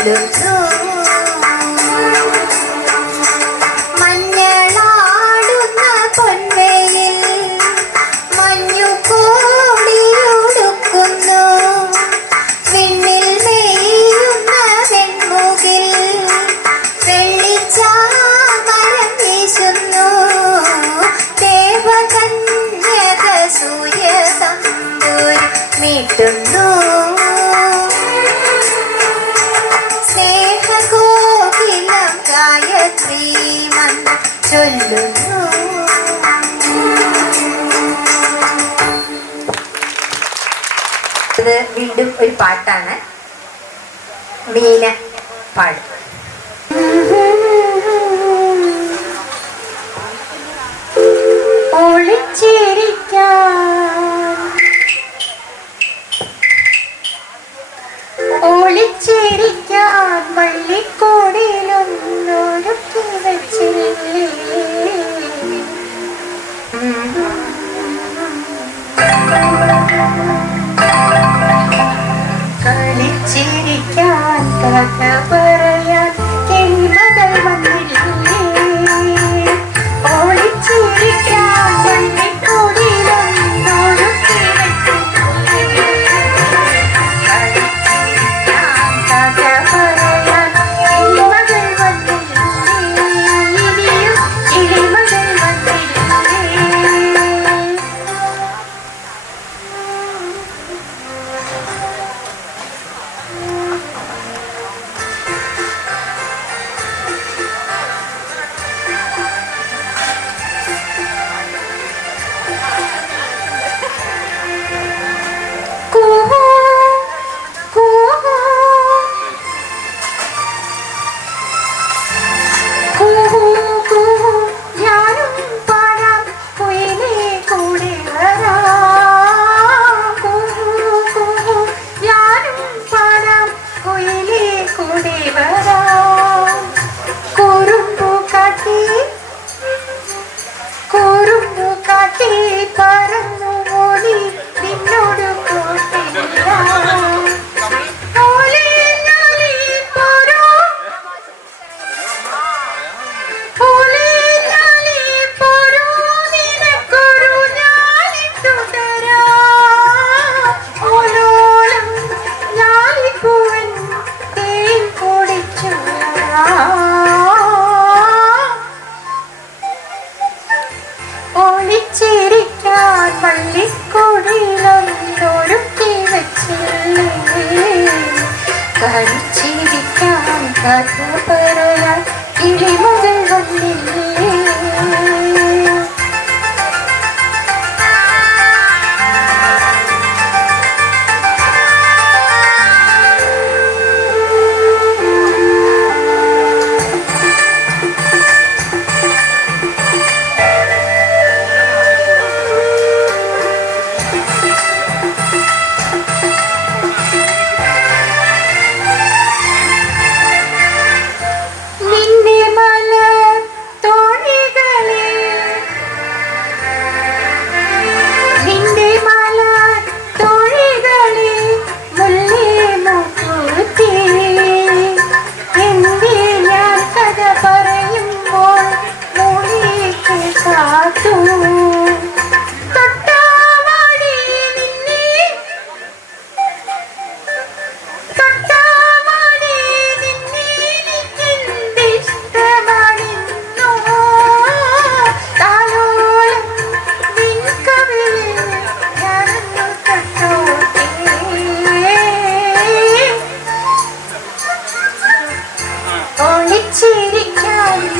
ചൊല്ലുന്നു. മഞ്ഞളാടുന്ന പൊൻവെയിൽ മഞ്ഞു കോടിയൊടുക്കുന്നു. വിണ്ണിൽ മേയുന്ന വെൺമുകിൽ വെള്ളിച്ചാമരം വീശുന്നു. ദേവകന്യക സൂര്യതമ്പുരു മീട്ടുന്നു. സ്നേഹകോകിലം ഗായത്രി മന്ത്രം ചൊല്ലുന്നു. ഇത് വീണ്ടും ഒരു പാട്ടാണ്. മീന പാടും. ഒളിച്ചിരിക്കാൻ വള്ളിക്കോടിലൊന്നൊരുക്കി വെച്ചില്ലേ. കളിച്ചിരിക്കാൻ കഥ പറയാൻ കിളിമകൾ വന്നില്ലേ. ഒളിച്ചിരിക്കാൻ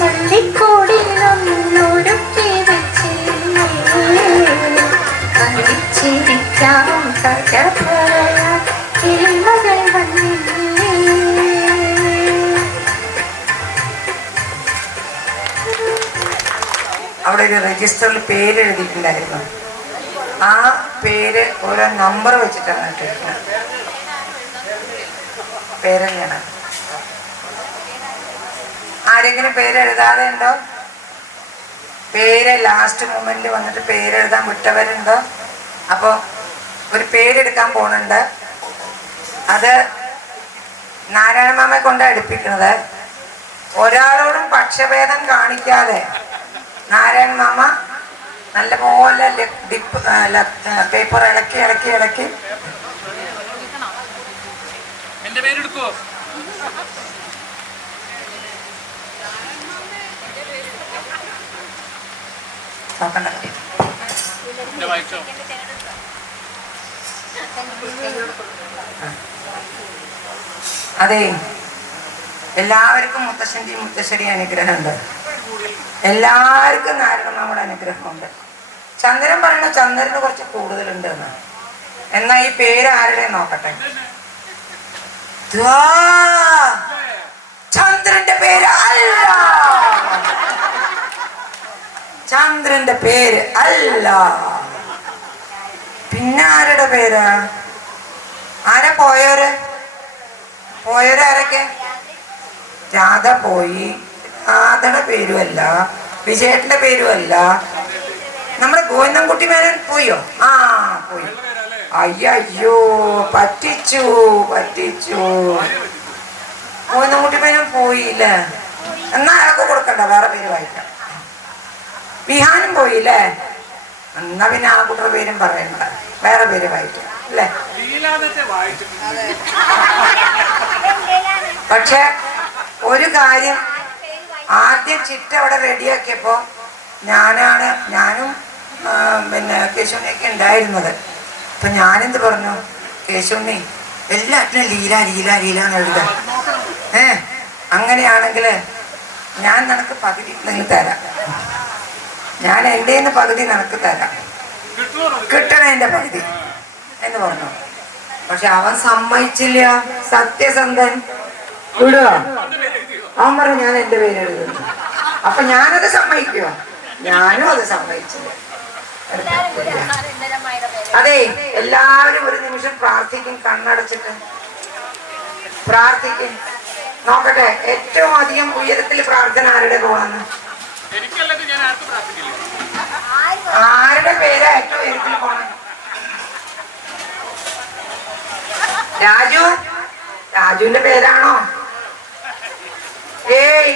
വള്ളിക്കോടിലൊന്നൊരുക്കി കളിച്ചിരിക്കാൻ കഥ പറയാൻ കിളിമകൾ വന്നില്ലേ. അവിടെ ഒരു രജിസ്റ്ററിൽ പേര് എഴുതിയിട്ടുണ്ടായിരുന്നു. ആ പേര് ഓരോ നമ്പർ വെച്ചിട്ടാണ് ഇട്ടിരിക്കുന്നത്. പേരെന്നെയാണ്. ആരെങ്കിലും പേര് എഴുതാതെ ഉണ്ടോ? പേര് ലാസ്റ്റ് മൊമെന്റിൽ വന്നിട്ട് പേരെഴുതാൻ വിട്ടവരുണ്ടോ? അപ്പോൾ ഒരു പേരെടുക്കാൻ പോകുന്നുണ്ട്. അത് നാരായണ മാമയെ കൊണ്ട് അടുപ്പിക്കുന്നത്. ഒരാളോടും പക്ഷഭേദം കാണിക്കാതെ നാരായണ മാമ നല്ലപോലെ പേപ്പർ ഇളക്കി ഇളക്കി ഇളക്കി എന്റെ പേരെടുക്കോ? നോക്കണ്ട. അതെ, എല്ലാവർക്കും മുത്തശ്ശന്റെയും മുത്തശ്ശരിയും അനുഗ്രഹമുണ്ട്. എല്ലാവർക്കും നാരായണമാമയുടെ അനുഗ്രഹമുണ്ട്. ചന്ദ്രൻ പറഞ്ഞു ചന്ദ്രന് കുറച്ച് കൂടുതലുണ്ട് എന്ന്. എന്നാ ഈ പേര് ആരുടെ നോക്കട്ടെ. ചന്ദ്രന്റെ പേര് അല്ല, ചന്ദ്രന്റെ പേര് അല്ല. പിന്നെ ആരുടെ പേരാ? ആരാ പോയോര്? പോയോരാരൊക്കെ? രാധ പോയി. രാധയുടെ പേരുമല്ല, വിജയേട്ടന്റെ പേരുമല്ല. നമ്മുടെ ഗോവിന്ദൻകുട്ടി മേനൻ പോയോ? ആ പോയി. അയ്യോ പറ്റിച്ചു പറ്റിച്ചു. ഗോവിന്ദൻകുട്ടി മേനൻ പോയില്ലേ? എന്നാ അയാൾക്ക് കൊടുക്കണ്ട, വേറെ പേര് വായിക്കാം. വിഹാനും പോയില്ലേ? എന്നാ പിന്നെ ആ കുട്ടിയുടെ പേരും പറയണ്ട, വേറെ പേര് വായിക്കാം അല്ലേ? പക്ഷെ ഒരു കാര്യം, ആദ്യം ചിട്ട അവിടെ റെഡിയാക്കിയപ്പോ ഞാനും പിന്നെ കേശുണ്ണിയൊക്കെ ഉണ്ടായിരുന്നത്. അപ്പൊ ഞാനെന്ത് പറഞ്ഞു, കേശുണ്ണി എല്ലാറ്റിനും ലീല ലീല ലീല എന്ന് എഴുതാം. അങ്ങനെയാണെങ്കിൽ ഞാൻ നിനക്ക് പകുതി നിങ്ങൾ തരാം, ഞാൻ എൻ്റെ പകുതി നിനക്ക് തരാം, കിട്ടണ എൻ്റെ പകുതി എന്ന് പറഞ്ഞു. പക്ഷെ അവൻ സമ്മതിച്ചില്ല. സത്യസന്ധൻ വിടുക. അവൻ പറഞ്ഞു ഞാൻ എൻ്റെ പേര് എഴുതുന്നു. അപ്പൊ ഞാനത് സമ്മതിക്കുമോ? ഞാനും അത് സമ്മതിച്ചില്ല. അതെ, എല്ലാവരും ഒരു നിമിഷം പ്രാർത്ഥിക്കും, കണ്ണടച്ചിട്ട് പ്രാർത്ഥിക്കും. നോക്കട്ടെ, ഏറ്റവും അധികം ഉയരത്തിൽ പ്രാർത്ഥന ആരുടെ പോണെന്ന്? ആരുടെ പേരാ ഏറ്റവും ഉയരത്തിൽ പോണേ? രാജു? രാജുവിന്റെ പേരാണോ? ഏയ്,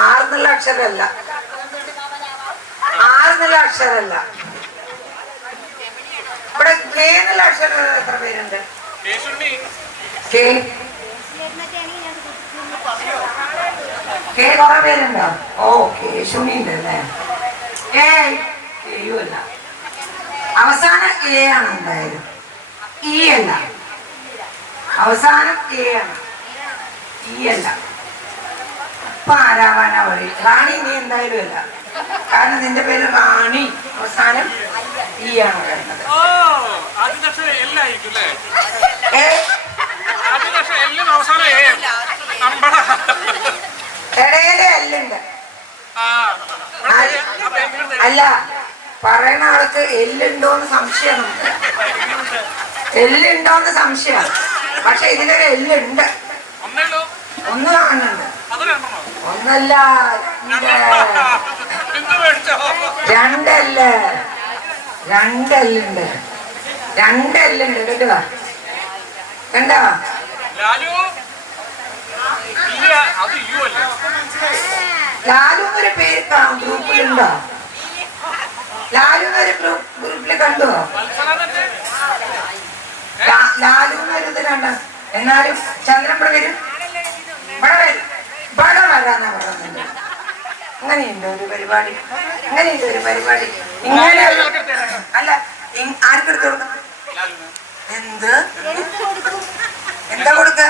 6 എന്നുള്ള അക്ഷരമല്ല, 6 എന്നുള്ള അക്ഷരമല്ല. ഇവിടെ കെ എന്നുള്ള അക്ഷരം എത്ര പേരുണ്ട്? കെ കുറെ പേരുണ്ടോ? ഓ, കേശുണി ഉണ്ട് അല്ലേ? ഏയ്, കേയുമല്ല. അവസാനം എ ആണ് എന്തായാലും, ഇ അല്ല. അവസാനം എ ആണ്, ഇ അല്ല. ഇപ്പൊ ആരാവാനാ വഴി? റാണി നീ എന്തായാലും അല്ല, കാരണം നിന്റെ പേര് റാണി, അവസാനം ഈ ആണ് വരുന്നത്. ഇടയിലെ എല്ലുണ്ട്. അല്ല, പറയുന്ന ആൾക്ക് എല്ലുണ്ടോന്ന് സംശയം. എല്ലുണ്ടോന്ന് സംശയം. പക്ഷെ ഇതിലൊരു എല്ലുണ്ട്, ഒന്ന് കാണുന്നുണ്ട്. ഒന്നല്ല, രണ്ടല്ല, രണ്ടെല്ലുണ്ട്, രണ്ടെല്ലുണ്ട്. കേട്ടുക, കണ്ടോ? ലാലു എന്നൊരു പേര് ഗ്രൂപ്പിലുണ്ടോ? ലാലു എന്നൊരു ഗ്രൂപ്പില് കണ്ടോ? ലാലു എന്നൊരു ഇത് കണ്ട. എന്നാലും ചന്ദ്രൻ ഇവിടെ വരും, ഇവിടെ വരും, ഇവിടെ വരാനാ പറയുന്നുണ്ട്. അങ്ങനെയുണ്ട് ഒരു പരിപാടി, അങ്ങനെയുണ്ട് ഒരു പരിപാടി. ഇങ്ങനെ അല്ല, ആർക്കെടുത്ത് കൊടുക്കണം? എന്ത് എന്താ കൊടുക്ക?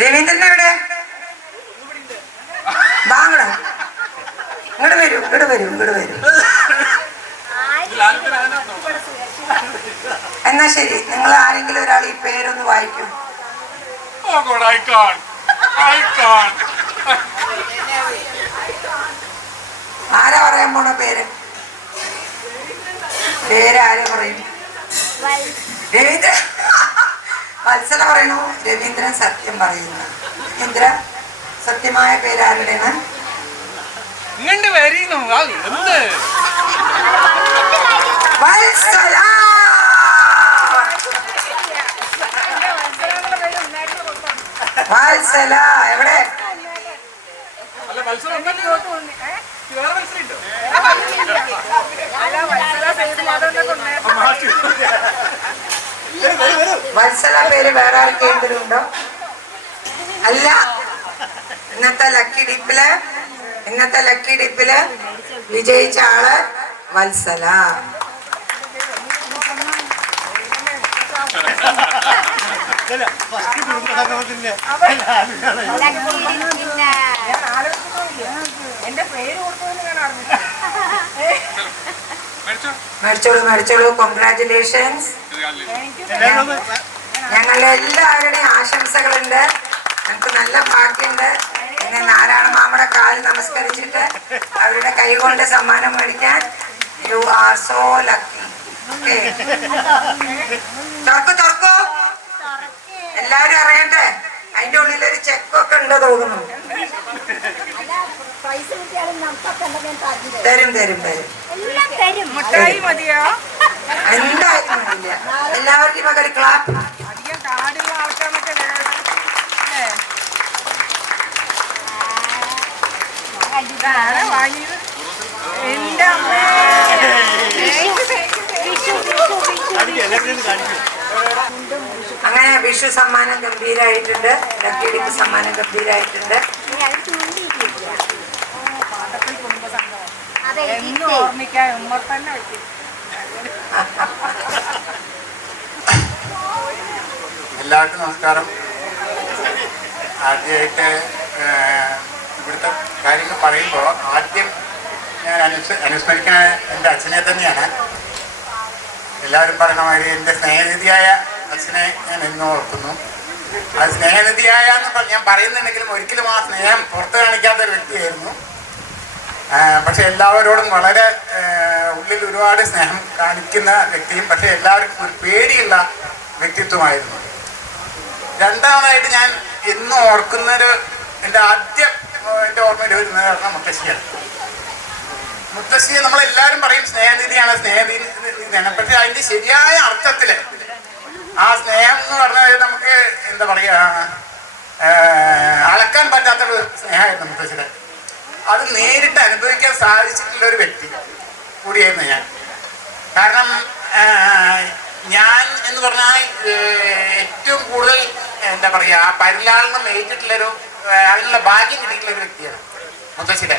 രവീന്ദ്രൻ എവിടെ? വാങ്ങട, ഇങ്ങോട്ട് വരൂ, ഇങ്ങോട്ട് വരൂ, ഇങ്ങോട്ട് വരൂ. എന്നാ ശരി, നിങ്ങൾ ആരെങ്കിലും ഒരാൾ ഈ പേരൊന്ന് വായിക്കും. ആരാ പറയാൻ പോണ പേര്? പേരാരെ പറയും? രവീന്ദ്രൻ. വത്സല പറയണു രവീന്ദ്രൻ സത്യം പറയുന്നു. രവീന്ദ്ര, സത്യമായ പേരാരുടെയാണ്? വത്സല. വത്സല എവിടെ? അല്ല മത്സരം ഉണ്ടല്ലോ. വേറെ മത്സരം ഉണ്ടോ? വത്സല പേര് വേറെ ആർക്കെങ്കിലും ഉണ്ടോ? അല്ല, ഇന്നത്തെ ലക്കി ഡിപ്പില് വിജയിച്ച ആള് വത്സല. മേടിച്ചോളൂ. കോൺഗ്രാറ്റുലേഷൻസ്. ഞങ്ങളുടെ എല്ലാവരുടെയും ആശംസകളുണ്ട്. ഞങ്ങൾക്ക് നല്ല ഭാഗ്യമുണ്ട്. പിന്നെ നാരായണ മാമയുടെ കാൽ നമസ്കരിച്ചിട്ട് അവരുടെ കൈകൊണ്ട് സമ്മാനം മേടിക്കാൻ. You are so lucky. Okay, തുറക്കൂ. എല്ലാരും അറിയണ്ടേ? അതിന്റെ ഉള്ളിലൊരു ചെക്കൊക്കെ ഉണ്ടോ തോന്നുന്നു. തരും. എന്തായാലും വേണ്ടില്ല. എല്ലാവർക്കും മകര് ക്ലാപ്പ്. അങ്ങനെ വിഷു സമ്മാനം ഗംഭീരായിട്ടുണ്ട്. ലക്കി ഡിപ്പ് സമ്മാനം ഗംഭീരായിട്ടുണ്ട്. എല്ലാവർക്കും നമസ്കാരം. ആദ്യമായിട്ട് ഇവിടുത്തെ കാര്യങ്ങൾ പറയുമ്പോൾ ആദ്യം ഞാൻ അനുസ്മരിക്കുന്ന എൻ്റെ അച്ഛനെ തന്നെയാണ്. എല്ലാവരും പറയുന്ന മാതിരി എൻ്റെ സ്നേഹനിധിയായ അച്ഛനെ ഞാൻ എന്നും ഓർക്കുന്നു. അത് സ്നേഹനിധിയായെന്ന് ഞാൻ പറയുന്നുണ്ടെങ്കിലും ഒരിക്കലും ആ സ്നേഹം പുറത്ത് കാണിക്കാത്ത ഒരു വ്യക്തിയായിരുന്നു. പക്ഷെ എല്ലാവരോടും വളരെ ഉള്ളിൽ ഒരുപാട് സ്നേഹം കാണിക്കുന്ന വ്യക്തിയും പക്ഷെ എല്ലാവർക്കും ഒരു പേടിയുള്ള വ്യക്തിത്വമായിരുന്നു. രണ്ടാമതായിട്ട് ഞാൻ എന്നും ഓർക്കുന്നൊരു എൻ്റെ ഓർമ്മയിൽ വരുന്നത് പറഞ്ഞാൽ മുത്തശ്ശിയാണ്. മുത്തശ്ശിയെ നമ്മളെല്ലാവരും പറയും സ്നേഹനിധിയാണ്. പക്ഷെ അതിൻ്റെ ശരിയായ അർത്ഥത്തിൽ ആ സ്നേഹം എന്ന് പറഞ്ഞാൽ നമുക്ക് എന്താ പറയുക, അളക്കാൻ പറ്റാത്തൊരു സ്നേഹമായിരുന്നു മുത്തശ്ശിയുടെ. അത് നേരിട്ട് അനുഭവിക്കാൻ സാധിച്ചിട്ടുള്ള ഒരു വ്യക്തി കൂടിയായിരുന്നു ഞാൻ. കാരണം ഞാൻ എന്ന് പറഞ്ഞാൽ ഏറ്റവും കൂടുതൽ എന്താ പറയുക പരിലാളനം ഏറ്റിട്ടുള്ളൊരു അതിനുള്ള ഭാഗ്യം കിട്ടിയിട്ടുള്ളൊരു വ്യക്തിയാണ് മുത്തശ്ശിയുടെ.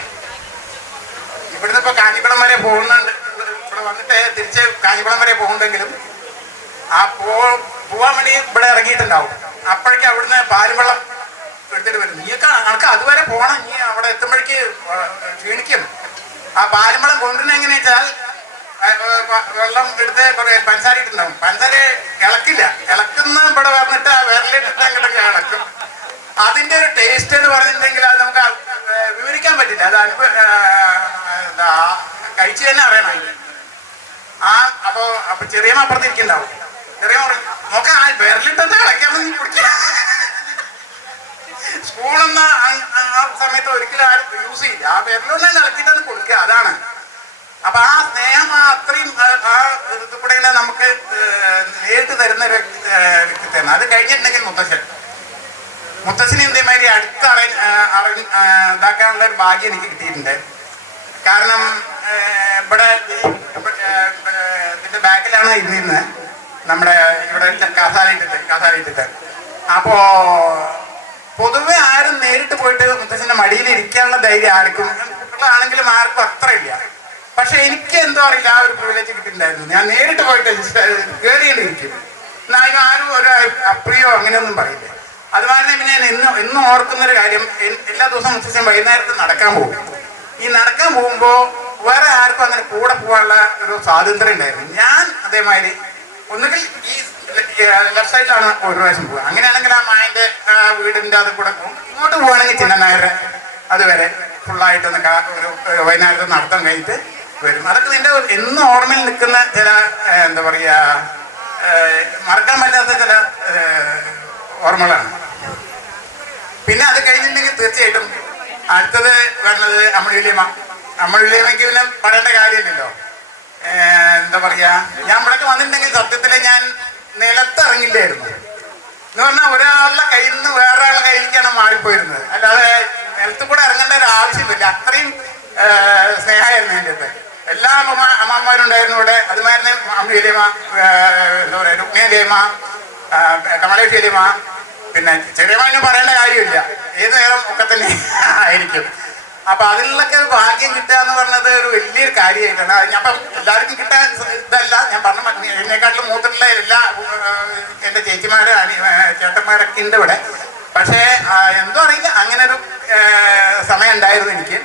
ഇവിടുന്ന് ഇപ്പോൾ കാഞ്ഞിക്കുളം വരെ പോകുന്നുണ്ട്. ഇവിടെ വന്നിട്ട് തിരിച്ച് കാഞ്ഞിക്കുളം വരെ പോകുന്നെങ്കിലും ആ പോവാൻ വേണ്ടി ഇവിടെ ഇറങ്ങിയിട്ടുണ്ടാവും. അപ്പോഴേക്കും അവിടുന്ന് പാലുവെള്ളം എടുത്തിട്ട് വരും. നമുക്ക് അതുവരെ പോകണം, നീ അവിടെ എത്തുമ്പോഴേക്ക് ക്ഷീണിക്കും. ആ പാലുവെള്ളം കൊണ്ടുവരുന്ന എങ്ങനെയാ വെച്ചാൽ വെള്ളം എടുത്ത് കുറെ പഞ്ചസാര ഇട്ടുണ്ടാവും. പഞ്ചസാര ഇളക്കില്ല, ഇളക്കുന്ന ഇവിടെ പറഞ്ഞിട്ട് ആ വിരലിട്ട് അങ്ങോട്ടൊക്കെ ഇളക്കും. അതിന്റെ ഒരു ടേസ്റ്റ് എന്ന് പറഞ്ഞിട്ടുണ്ടെങ്കിൽ അത് നമുക്ക് വിവരിക്കാൻ പറ്റില്ല. അത് എന്താ കഴിച്ചു തന്നെ അറിയണം. അപ്പൊ ചെറിയ അപ്പുറത്തിരിക്കുന്നുണ്ടാവും. ചെറിയ നോക്കാം ആ വിരലിട്ടൊക്കെ ഇളക്കാമെന്ന് നീ കുടിക്കുക. സ്പൂണൊന്നും ആ സമയത്ത് ഒരിക്കലും ആരും യൂസ് ചെയ്യില്ല. ആ വിരലൊന്നും ഇളക്കിയിട്ടാണ് കൊടുക്കുക. അതാണ്. അപ്പൊ ആ സ്നേഹം അത്രയും ആ കൂടെ നമുക്ക് നേരിട്ട് തരുന്ന ഒരു വ്യക്തിത്വമാണ്. അത് കഴിഞ്ഞിട്ടുണ്ടെങ്കിൽ മുത്തശ്ശിനെ ഇതേമാതിരി ഇതാക്കാനുള്ള ഒരു ഭാഗ്യം എനിക്ക് കിട്ടിയിട്ടുണ്ട്. കാരണം ഇവിടെ ഇതിന്റെ ബാക്കിലാണ് ഇരുന്നിരുന്നത്. നമ്മുടെ ഇവിടെ കസാലയിട്ടിട്ട് അപ്പോ പൊതുവെ ആരും നേരിട്ട് പോയിട്ട് മുത്തശ്ശന്റെ മടിയിൽ ഇരിക്കാനുള്ള ധൈര്യം ആർക്കും ആണെങ്കിലും ആർക്കും അത്ര ഇല്ല. പക്ഷെ എനിക്ക് എന്തോ അറിയില്ല, ആ ഒരു പ്രിവിലേജ് കിട്ടിയിട്ടുണ്ടായിരുന്നു. ഞാൻ നേരിട്ട് പോയിട്ട് കയറിയിരിക്കും. എന്നാലും ആരും ഒരു അപ്രിയോ അങ്ങനെയൊന്നും പറയില്ല. അതുമാതിരി പിന്നെ ഞാൻ എന്നും ഓർക്കുന്നൊരു കാര്യം, എല്ലാ ദിവസവും മുത്തശ്ശൻ വൈകുന്നേരത്ത് നടക്കാൻ പോകും. ഈ നടക്കാൻ പോകുമ്പോൾ വേറെ ആർക്കും അങ്ങനെ കൂടെ പോകാനുള്ള ഒരു സ്വാതന്ത്ര്യം ഉണ്ടായിരുന്നു. ഞാൻ അതേമാതിരി ഒന്നുകിൽ ഈ ലെഫ്റ്റ് സൈഡിലാണ് ഒരു പ്രാവശ്യം പോകുക. അങ്ങനെയാണെങ്കിൽ ആ മായന്റെ വീടിന്റെ അത് കൂടെ പോകും. ഇങ്ങോട്ട് പോവുകയാണെങ്കിൽ ചിന്നനായരുടെ അതുവരെ ഫുള്ളായിട്ടൊന്ന് ഒരു വൈകുന്നേരത്ത് നടത്താൻ കഴിഞ്ഞിട്ട് വരും. അതൊക്കെ നിന്റെ എന്നും ഓർമ്മയിൽ നിൽക്കുന്ന ചില എന്താ പറയുക മറക്കാൻ പറ്റാത്ത ചില ഓർമ്മകളാണ്. പിന്നെ അത് കഴിഞ്ഞിട്ടുണ്ടെങ്കിൽ തീർച്ചയായിട്ടും അടുത്തത് വരുന്നത് അമ്മളിയമ്മയ്ക്ക് പിന്നെ പറയേണ്ട കാര്യമില്ലല്ലോ. എന്താ പറയാ, ഞാൻ ഇവിടേക്ക് വന്നിട്ടുണ്ടെങ്കിൽ സത്യത്തിൽ ഞാൻ നിലത്തിറങ്ങില്ലായിരുന്നു. എന്ന് പറഞ്ഞാൽ ഒരാളുടെ കയ്യിൽ നിന്ന് വേറൊരാളുടെ കയ്യിലേക്കാണ് മാറിപ്പോയിരുന്നത്. അല്ലാതെ നിലത്ത് കൂടെ ഇറങ്ങേണ്ട ഒരു ആവശ്യമില്ല. അത്രയും സ്നേഹമായിരുന്നു എൻ്റെ അടുത്ത്. എല്ലാ അമ്മമാരുണ്ടായിരുന്നു ഇവിടെ. അതുമാതിരി അമ്മിയലിയമ്മ, എന്താ പറയുക, രുക്മിയലിയമ്മ, കമലേശ്വരിയമ്മ, പിന്നെ ചെറിയമ്മ പറയേണ്ട കാര്യമില്ല, ഏത് നേരം ഒക്കെ തന്നെ ആയിരിക്കും. അപ്പൊ അതിലൊക്കെ ഭാഗ്യം കിട്ടുക എന്ന് പറഞ്ഞത് ഒരു വലിയൊരു കാര്യമായിട്ടാണ്. അപ്പം എല്ലാവർക്കും കിട്ടാൻ ഇതല്ല ഞാൻ പറഞ്ഞ, എന്നെക്കാട്ടിലും മൂത്തിട്ടുള്ള എല്ലാ എൻ്റെ ചേച്ചിമാരും ചേട്ടന്മാരൊക്കെ ഉണ്ട് ഇവിടെ. പക്ഷേ എന്തോ അറിയില്ല, അങ്ങനെ ഒരു സമയം ഉണ്ടായിരുന്നു എനിക്ക്.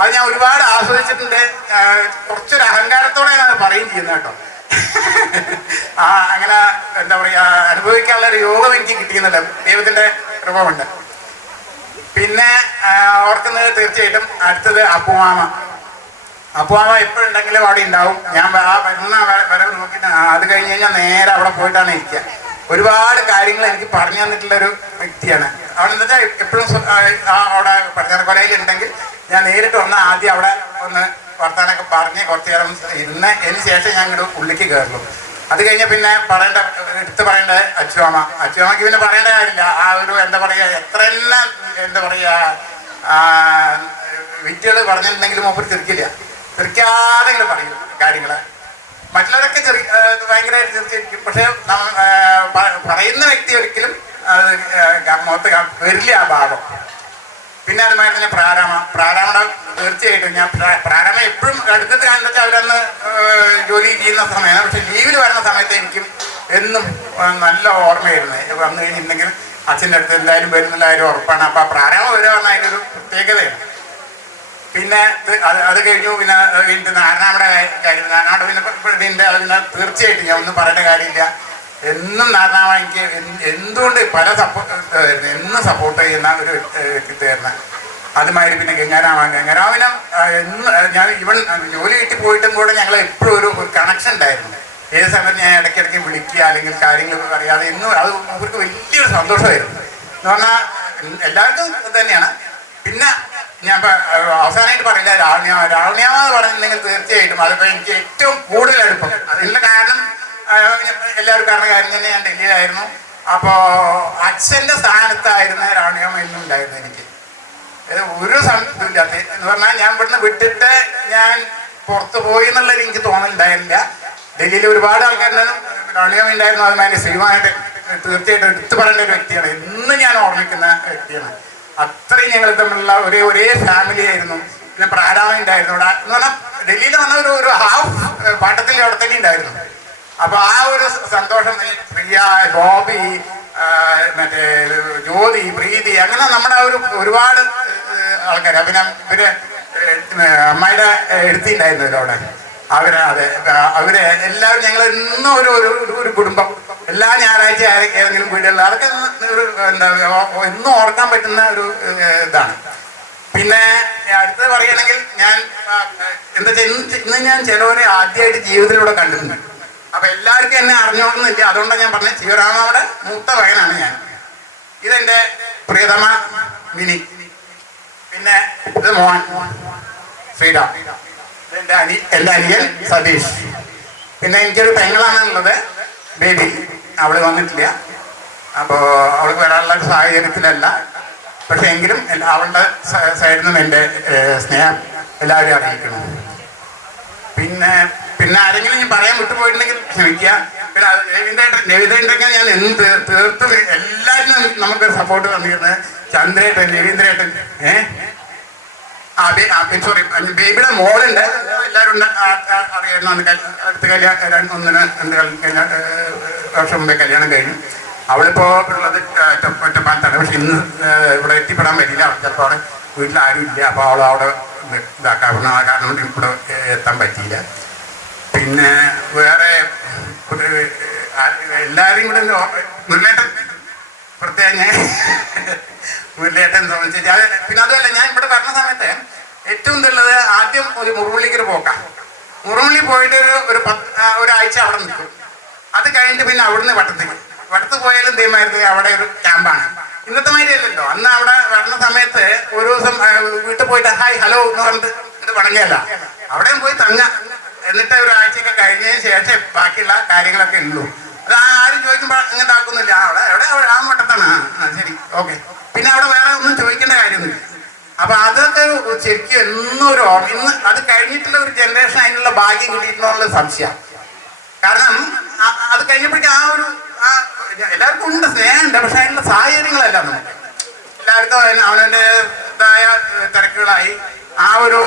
അത് ഞാൻ ഒരുപാട് ആസ്വദിച്ചിട്ടുണ്ട്. കുറച്ചൊരു അഹങ്കാരത്തോടെ ഞാൻ പറയുകയും ചെയ്യുന്നത് കേട്ടോ. അങ്ങനെ എന്താ പറയുക, അനുഭവിക്കാനുള്ള ഒരു യോഗം എനിക്ക് കിട്ടിയെന്നില്ല, ദൈവത്തിന്റെ കൃപ കൊണ്ട്. പിന്നെ ഓർക്കുന്നത് തീർച്ചയായിട്ടും അടുത്തത് അപ്പുമാമ. അപ്പുമാമ എപ്പോഴുണ്ടെങ്കിലും അവിടെ ഉണ്ടാവും. ഞാൻ ആ വരുന്ന വരവ് നോക്കിയിട്ട് അത് കഴിഞ്ഞ് കഴിഞ്ഞാൽ നേരെ അവിടെ പോയിട്ടാണ് ഇരിക്കുക. ഒരുപാട് കാര്യങ്ങൾ എനിക്ക് പറഞ്ഞു തന്നിട്ടുള്ളൊരു വ്യക്തിയാണ്. അവിടെ എന്താ വെച്ചാൽ എപ്പോഴും അവിടെ പടിഞ്ഞാറക്കൊലയിലുണ്ടെങ്കിൽ ഞാൻ നേരിട്ട് വന്ന് ആദ്യം അവിടെ ഒന്ന് വർത്താനൊക്കെ പറഞ്ഞ് കുറച്ച് നേരം ഇരുന്ന് അതിന് ശേഷം ഞാൻ ഇങ്ങോട്ട് ഉള്ളിലേക്ക് കയറുള്ളൂ. അത് കഴിഞ്ഞാൽ പിന്നെ എടുത്ത് പറയേണ്ട അച്ചുമാമയ്ക്ക് പിന്നെ പറയേണ്ട കാര്യമില്ല. ആ ഒരു എന്താ പറയുക, എത്ര എല്ലാം എന്താ പറയുക വിറ്റുകൾ പറഞ്ഞിട്ടുണ്ടെങ്കിലും മൂപ്പർ തിരിക്കാതെ ഇങ്ങനെ പറയും കാര്യങ്ങൾ. മറ്റുള്ളവരൊക്കെ ഭയങ്കരമായിട്ട് തിരിച്ചിരിക്കും. പക്ഷെ പറയുന്ന വ്യക്തി ഒരിക്കലും അത് മുഖത്ത് വരില്ല ആ ഭാഗം. പിന്നെ അതുമാതിരി തന്നെ പ്രാരാമയുടെ തീർച്ചയായിട്ടും ഞാൻ പ്രാരാമ എപ്പോഴും അടുത്തത് കാണുന്ന വെച്ചാൽ അവരന്ന് ജോലി ചെയ്യുന്ന സമയമാണ്. പക്ഷെ ലീവിൽ വരുന്ന സമയത്ത് എനിക്കും എന്നും നല്ല ഓർമ്മയായിരുന്നു. വന്നു കഴിഞ്ഞിട്ടുണ്ടെങ്കിൽ അച്ഛൻ്റെ അടുത്ത് എന്തായാലും വരുന്നില്ല കാര്യം ഉറപ്പാണ്. അപ്പം ആ പ്രാരാമ വരിക പറഞ്ഞാൽ അതിനൊരു പ്രത്യേകതയാണ്. പിന്നെ അത് കഴിഞ്ഞു. പിന്നെ നാരായണയുടെ കാര്യം, നാരായണ പിന്നെ അതിന് തീർച്ചയായിട്ടും ഞാൻ ഒന്നും പറയേണ്ട കാര്യമില്ല. എന്നും നാരായണ എനിക്ക് എന്തുകൊണ്ട് പല എന്നും സപ്പോർട്ട് ചെയ്യുന്ന ഒരു വ്യക്തിത്വമായിരുന്നു. അതുമാതിരി പിന്നെ ഗംഗാരാമനും എന്ന് ഞാൻ ഇവൻ ജോലി കിട്ടി പോയിട്ടും കൂടെ ഞങ്ങൾ എപ്പോഴും ഒരു കണക്ഷൻ ഉണ്ടായിരുന്നു. ഏത് സമയത്ത് ഞാൻ ഇടയ്ക്കിടയ്ക്ക് വിളിക്കുക അല്ലെങ്കിൽ കാര്യങ്ങൾ അറിയാതെ എന്നും അത് അവർക്ക് വലിയൊരു സന്തോഷമായിരുന്നു. എന്ന് പറഞ്ഞാൽ എല്ലാവർക്കും തന്നെയാണ്. പിന്നെ ഞാൻ അവസാനമായിട്ട് പറയില്ല, രാവണിയാമ എന്ന് പറഞ്ഞിട്ടുണ്ടെങ്കിൽ തീർച്ചയായിട്ടും അതിപ്പോൾ എനിക്ക് ഏറ്റവും കൂടുതൽ അടുപ്പം. അതിനുള്ള കാരണം എല്ലാവരും കാര്യം തന്നെ ഞാൻ ഡൽഹിയിലായിരുന്നു. അപ്പോൾ അച്ഛൻ്റെ സ്ഥാനത്തായിരുന്നു രാവണിയാമ എന്നും ഉണ്ടായിരുന്നു എനിക്ക്. ഒരു സംശയമില്ലാത്ത എന്ന് പറഞ്ഞാൽ ഞാൻ ഇവിടുന്ന് വിട്ടിട്ട് ഞാൻ പുറത്ത് പോയി എന്നുള്ളത് എനിക്ക് തോന്നലുണ്ടായിരുന്നില്ല. ഡൽഹിയിൽ ഒരുപാട് ആൾക്കാരുണ്ടായിരുന്നു, രാവണിയാമ ഉണ്ടായിരുന്നു. അതുമാതിരി ശ്രീമായിട്ട് തീർച്ചയായിട്ടും എടുത്തു പറയേണ്ട ഒരു വ്യക്തിയാണ്. എന്നും ഞാൻ ഓർമ്മിക്കുന്ന വ്യക്തിയാണ്. അത്രയും ഞങ്ങൾ തമ്മിലുള്ള ഒരേ ഫാമിലി ആയിരുന്നു. പിന്നെ പ്രാരാമ ഉണ്ടായിരുന്നു ഇവിടെ. എന്ന് പറഞ്ഞാൽ ഡൽഹിയിൽ വന്ന ഒരു ഹാഫ് പാട്ടത്തിൽ അവിടെ തന്നെ ഉണ്ടായിരുന്നു. അപ്പൊ ആ ഒരു സന്തോഷം പ്രിയ, ബോബി, മറ്റേ ജ്യോതി, പ്രീതി, അങ്ങനെ നമ്മുടെ ഒരുപാട് ആൾക്കാർ. പിന്നെ ഇവര് അമ്മായിയുടെ എഴുത്തിണ്ടായിരുന്നു അവിടെ. അവരെ എല്ലാവരും ഞങ്ങൾ ഇന്നും ഒരു കുടുംബം. എല്ലാ ഞായറാഴ്ച ഏതെങ്കിലും വീടുകളിൽ അതൊക്കെ എന്താ എന്നും ഓർക്കാൻ പറ്റുന്ന ഒരു ഇതാണ്. പിന്നെ അടുത്തത് പറയുകയാണെങ്കിൽ ഞാൻ എന്താ വെച്ചാൽ ഇന്ന് ഞാൻ ചിലവരെ ആദ്യമായിട്ട് ജീവിതത്തിലൂടെ കണ്ടിട്ടുണ്ട്. അപ്പൊ എല്ലാവർക്കും എന്നെ അറിഞ്ഞോളുന്നില്ല. അതുകൊണ്ടാണ് ഞാൻ പറഞ്ഞത് ശിവരാമയുടെ മൂത്ത മകനാണ് ഞാൻ. ഇതെന്റെ പ്രിയതമ മിനി. പിന്നെ ഇത് മോൻ ശ്രീരാം. ഇതെന്റെ എൻ്റെ അനിയൻ സതീഷ്. പിന്നെ എനിക്കൊരു പെങ്ങളാണുള്ളത്, ബേബി. അവള് വന്നിട്ടില്ല. അപ്പോൾ അവൾക്ക് വരാനുള്ള ഒരു സാഹചര്യത്തിലല്ല. പക്ഷെ എങ്കിലും അവളുടെ സൈഡിൽ നിന്നും എൻ്റെ സ്നേഹം എല്ലാവരും അറിയിക്കണം. പിന്നെ ആരെങ്കിലും ഞാൻ പറയാൻ വിട്ടുപോയിട്ടുണ്ടെങ്കിൽ ക്ഷമിക്കുക. പിന്നെ രവീന്ദ്രേട്ടനൊക്കെ ഞാൻ തീർത്തും എല്ലാവരും നമുക്ക് സപ്പോർട്ട് തന്നിരുന്നത്. ചന്ദ്രേട്ടൻ, രവീന്ദ്രേട്ടൻ, സോറി ബേബിയുടെ മോളുണ്ട്, എല്ലാവരും അറിയായിരുന്നു. അടുത്ത കല്യാണം 1-2 വർഷം മുമ്പേ കല്യാണം കഴിഞ്ഞു. അവളിപ്പോ ഉള്ളത് ഒറ്റപ്പാലത്താണ്. പക്ഷെ ഇന്ന് ഇവിടെ എത്തിപ്പെടാൻ പറ്റില്ല. അവൾ ചിലപ്പോൾ അവിടെ വീട്ടിൽ ആരും ഇല്ല. അപ്പോൾ അവൾ അവിടെ ഇതാക്കാവുന്ന കാരണം കൊണ്ട് ഇവിടെ എത്താൻ പറ്റിയില്ല. പിന്നെ വേറെ എല്ലാവരും കൂടെ മുരളിയേട്ടൻ പ്രത്യേകം ഞാൻ മുരളിയേട്ടൻ സംബന്ധിച്ച് പിന്നെ അതുമല്ല ഞാൻ ഇവിടെ പറഞ്ഞ സമയത്ത് ഏറ്റവും നല്ലത് ആദ്യം ഒരു മുറുമുള്ളിക്കൊരു പോക്കാം. മുറുമുള്ളി പോയിട്ട് ഒരാഴ്ച അവിടെ നിൽക്കും. അത് കഴിഞ്ഞിട്ട് പിന്നെ അവിടുന്ന് വട്ടത്ത് പോയാലും ദൈവമായിരുന്നു അവിടെ ഒരു ക്യാമ്പാണ്. ഇന്നത്തെ മാതിരിയല്ലല്ലോ. അന്ന് അവിടെ വരുന്ന സമയത്ത് ഒരു ദിവസം വീട്ടിൽ പോയിട്ട് ഹായ് ഹലോ എന്ന് പറഞ്ഞിട്ട് ഇത് പണങ്ങിയല്ല, അവിടെയും പോയി തങ്ങാം. എന്നിട്ട് ഒരാഴ്ചയൊക്കെ കഴിഞ്ഞതിന് ശേഷം ബാക്കിയുള്ള കാര്യങ്ങളൊക്കെ ഉള്ളൂ. അത് ആരും ചോദിക്കുമ്പോൾ അങ്ങനെ ആക്കുന്നില്ല. അവിടെ ആ പുറത്താണ്. ശരി, ഓക്കെ. പിന്നെ അവിടെ വേറെ ഒന്നും ചോദിക്കേണ്ട കാര്യമൊന്നുമില്ല. അപ്പൊ അതൊക്കെ ശരിക്കും എന്നും ഒരു ഇന്ന് അത് കഴിഞ്ഞിട്ടുള്ള ഒരു ജനറേഷൻ അതിനുള്ള ഭാഗ്യം കിട്ടിയിട്ടുള്ള സംശയം. കാരണം അത് കഴിഞ്ഞപ്പോഴേക്കും എല്ലാവർക്കും ഉണ്ട്, സ്നേഹമുണ്ട്. പക്ഷെ അതിനുള്ള സാഹചര്യങ്ങളല്ല നമുക്ക്. എല്ലാവർക്കും അവനവൻ്റെതായ തിരക്കുകളായി ആ ഒരു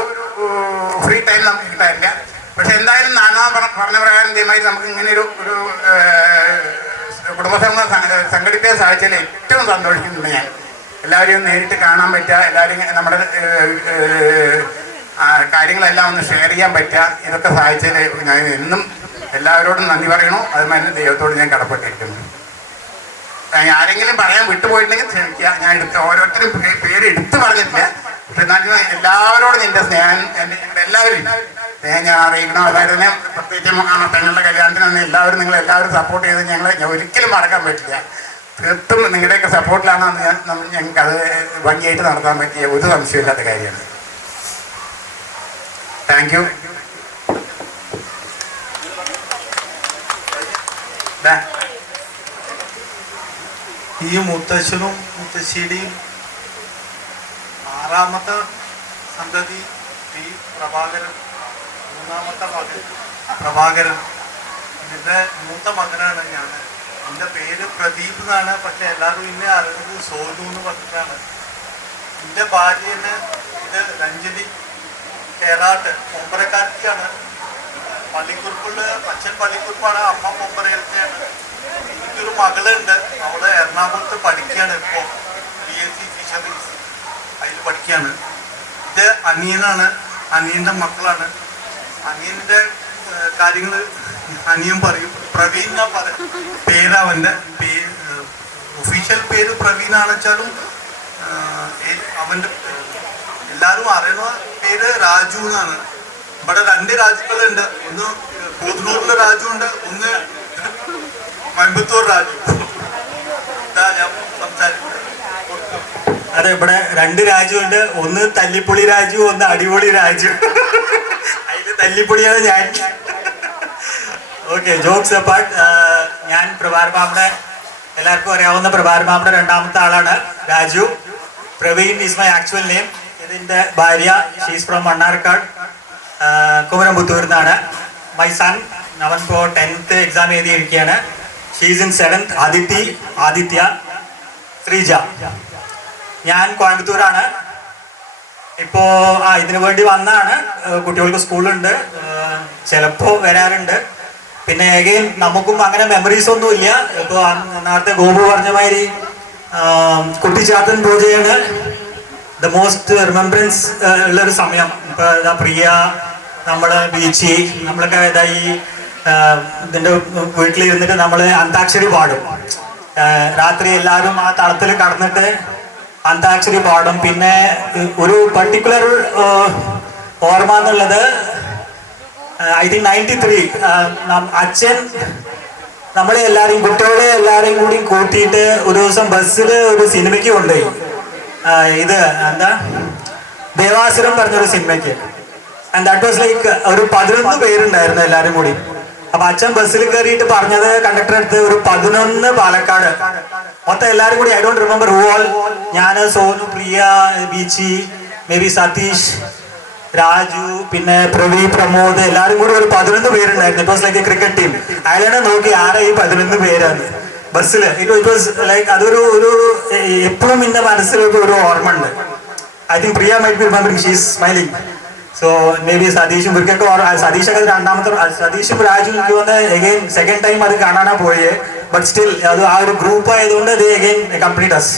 ഫ്രീ ടൈം നമുക്ക് കിട്ടാറില്ല. പക്ഷെ എന്തായാലും നാനാ പറഞ്ഞ പ്രകാരം ഇതേമാതിരി നമുക്ക് ഇങ്ങനെ ഒരു കുടുംബസംഘം സംഘടിപ്പിക്കാൻ സാധിച്ചാൽ ഏറ്റവും സന്തോഷിക്കുന്നുണ്ട് ഞാൻ. എല്ലാവരെയും നേരിട്ട് കാണാൻ പറ്റുക, എല്ലാവരും നമ്മുടെ കാര്യങ്ങളെല്ലാം ഒന്ന് ഷെയർ ചെയ്യാൻ പറ്റുക, ഇതൊക്കെ സാധിച്ചതിൽ ഞാൻ എന്നും എല്ലാവരോടും നന്ദി പറയണു. അതുമാതിരി ദൈവത്തോട് ഞാൻ കടപ്പെട്ടിരിക്കുന്നു. ആരെങ്കിലും പറയാൻ വിട്ടുപോയിട്ടുണ്ടെങ്കിൽ ക്ഷമിക്കുക. ഞാൻ ഓരോരുത്തരും പേര് എടുത്തു പറഞ്ഞിട്ടില്ല. പക്ഷെ എന്നാലും എല്ലാവരോടും എൻ്റെ സ്നേഹം ഞങ്ങളുടെ എല്ലാവരും സ്നേഹം ഞാൻ അറിയിക്കണം. അതായത് തന്നെ പ്രത്യേകിച്ച് പെങ്ങളുടെ കല്യാണത്തിന് എല്ലാവരും നിങ്ങളെല്ലാവരും സപ്പോർട്ട് ചെയ്ത് ഞങ്ങളെ ഞാൻ ഒരിക്കലും മറക്കാൻ പറ്റില്ല. തീർത്തും നിങ്ങളുടെയൊക്കെ സപ്പോർട്ടിലാണ് ഞങ്ങൾക്ക് അത് ഭംഗിയായിട്ട് നടത്താൻ പറ്റിയ ഒരു സംശയമില്ലാത്ത കാര്യമാണ്. Thank you. ഈ മുത്തശ്ശനും മുത്തശ്ശിയുടെയും 6ാമത്തെ സന്തതി ടി പ്രഭാകരൻ, 3ാമത്തെ മകൻ പ്രഭാകരൻ. ഇതിൻ്റെ മൂത്ത മകനാണ് ഞാൻ. എൻ്റെ പേര് പ്രദീപ് എന്നാണ്. പക്ഷെ എല്ലാവരും എന്നെ അറിയുന്നത് സോനു എന്ന് പറഞ്ഞിട്ടാണ്. എൻ്റെ ഭാര്യന് ഇത് രഞ്ജനി കേരാട്ട് പൊമ്പരക്കാരിയാണ്. പള്ളിക്കുറിപ്പുള്ള അച്ഛൻ പള്ളിക്കുറിപ്പാണ്, അമ്മ പൊമ്പരയിലത്തെയാണ്. എനിക്കൊരു മകളുണ്ട്, അവള് എറണാകുളത്ത് പഠിക്കുകയാണ്. ഇപ്പോൾ BSc ഫിഷറീസ് അതിൽ പഠിക്കുകയാണ്. ഇത് അനിയനാണ്, അനിയൻ്റെ മക്കളാണ്. അനിയൻ്റെ കാര്യങ്ങൾ അനിയൻ പറയും. പ്രവീൺ എന്നാ പേരവൻ്റെ ഒഫീഷ്യൽ പേര് പ്രവീണാണെന്ന് വെച്ചാലും അവൻ്റെ എല്ലാവരും അറിയുന്ന പേര് രാജു എന്നാണ്. ഇവിടെ 2 രാജുക്കളുണ്ട്. ഒന്ന് കൂത്തുന്നൂരിലെ രാജു ഉണ്ട്, ഒന്ന് കോയമ്പത്തൂർ രാജു. ഞാൻ സംസാരിക്കുന്നത്. അതെ, ഇവിടെ 2 രാജു ഉണ്ട്. ഒന്ന് തല്ലിപ്പൊളി രാജു, ഒന്ന് അടിപൊളി രാജു. അതിൽ തല്ലിപ്പൊളിയാണ് ഞാൻ. Okay, jokes apart. ഞാൻ പ്രഭാർ മാമയുടെ എല്ലാവർക്കും അറിയാവുന്ന പ്രഭാർ മാമയുടെ 2ാമത്തെ ആളാണ് Raju. Praveen is my actual name. ഇതിൻ്റെ ഭാര്യ, ഷീസ് ഫ്രം മണ്ണാർക്കാട്, കുമരംപുത്തൂരിൽ നിന്നാണ്. മൈ സൺ, അവൻ ഇപ്പോൾ 10th എക്സാം എഴുതിയിരിക്കുകയാണ്. She's in 7th. Aditya, Sreeja. ഞാൻ കോയമ്പത്തൂരാണ്. ഇപ്പോൾ ഇതിനു വേണ്ടി വന്നാണ്. കുട്ടികൾക്ക് സ്കൂളുണ്ട്, ചിലപ്പോൾ വരാറുണ്ട്. പിന്നെ എഗെയിൻ നമുക്കും അങ്ങനെ മെമ്മറീസ് ഒന്നും ഇല്ല. ഇപ്പോൾ നേരത്തെ ഗോപു പറഞ്ഞ മാതിരി കുട്ടിച്ചാത്തൻ പൂജയാണ് ദ മോസ്റ്റ് റിമെമ്പറൻസ് ഉള്ളൊരു സമയം. ഇപ്പോൾ ഇതാ പ്രിയ, നമ്മള് ബീച്ചി, നമ്മളൊക്കെ ഇതായി ഇതിൻ്റെ വീട്ടിലിരുന്നിട്ട് നമ്മൾ അന്താക്ഷരി പാടും. രാത്രി എല്ലാവരും ആ തളത്തിൽ കടന്നിട്ട് അന്താക്ഷരി പാടും. പിന്നെ ഒരു പർട്ടിക്കുലർ ഓർമ്മ എന്നുള്ളത് ഐ തിങ്ക് 93 അച്ഛൻ നമ്മളെ എല്ലാവരെയും കുട്ടികളെ എല്ലാവരെയും കൂടി കൂട്ടിയിട്ട് ഒരു ദിവസം ബസ്സിൽ ഒരു സിനിമയ്ക്ക് കൊണ്ടുപോയി. ഇത് എന്താ ദേവാസുരം പറഞ്ഞൊരു സിനിമയ്ക്ക്. ആൻഡ് ദാറ്റ് വാസ് ലൈക്ക് ഒരു 11 പേരുണ്ടായിരുന്നു എല്ലാവരും കൂടി. അപ്പൊ അച്ഛൻ ബസ്സിൽ കയറിയിട്ട് പറഞ്ഞത് കണ്ടക്ടർ അടുത്ത് ഒരു 11 പാലക്കാട് മൊത്തം എല്ലാവരും കൂടി. I don't remember who all. ഞാൻ, സോനു, പ്രിയ, ബീച്ചി, മേ ബി സതീഷ്, രാജു, പിന്നെ പ്രവീൺ, പ്രമോദ്, എല്ലാവരും കൂടി ഒരു 11 പേരുണ്ടായിരുന്നു. It was like A cricket team. അയാളെ നോക്കി ആരാ ഈ 11 പേരാണ് ബസ്സിൽ. ഇറ്റ് വാസ് ലൈക്ക് അതൊരു എപ്പോഴും എന്റെ മനസ്സിലൊക്കെ ഒരു ഓർമ്മ ഉണ്ട്. I think Priya might be remembering, she is smiling. So maybe സതീഷും ഇവർക്കൊക്കെ സതീഷൊക്കെ 2ാമത്തെ, സതീഷും രാജു എനിക്ക് വന്ന് എഗെയിൻ 2nd ടൈം അത് കാണാനാ പോയേ. ബട്ട് സ്റ്റിൽ അത് ആ ഒരു ഗ്രൂപ്പ് ആയതുകൊണ്ട് അത് എഗെയിൻ കംപ്ലീറ്റ് അസ്.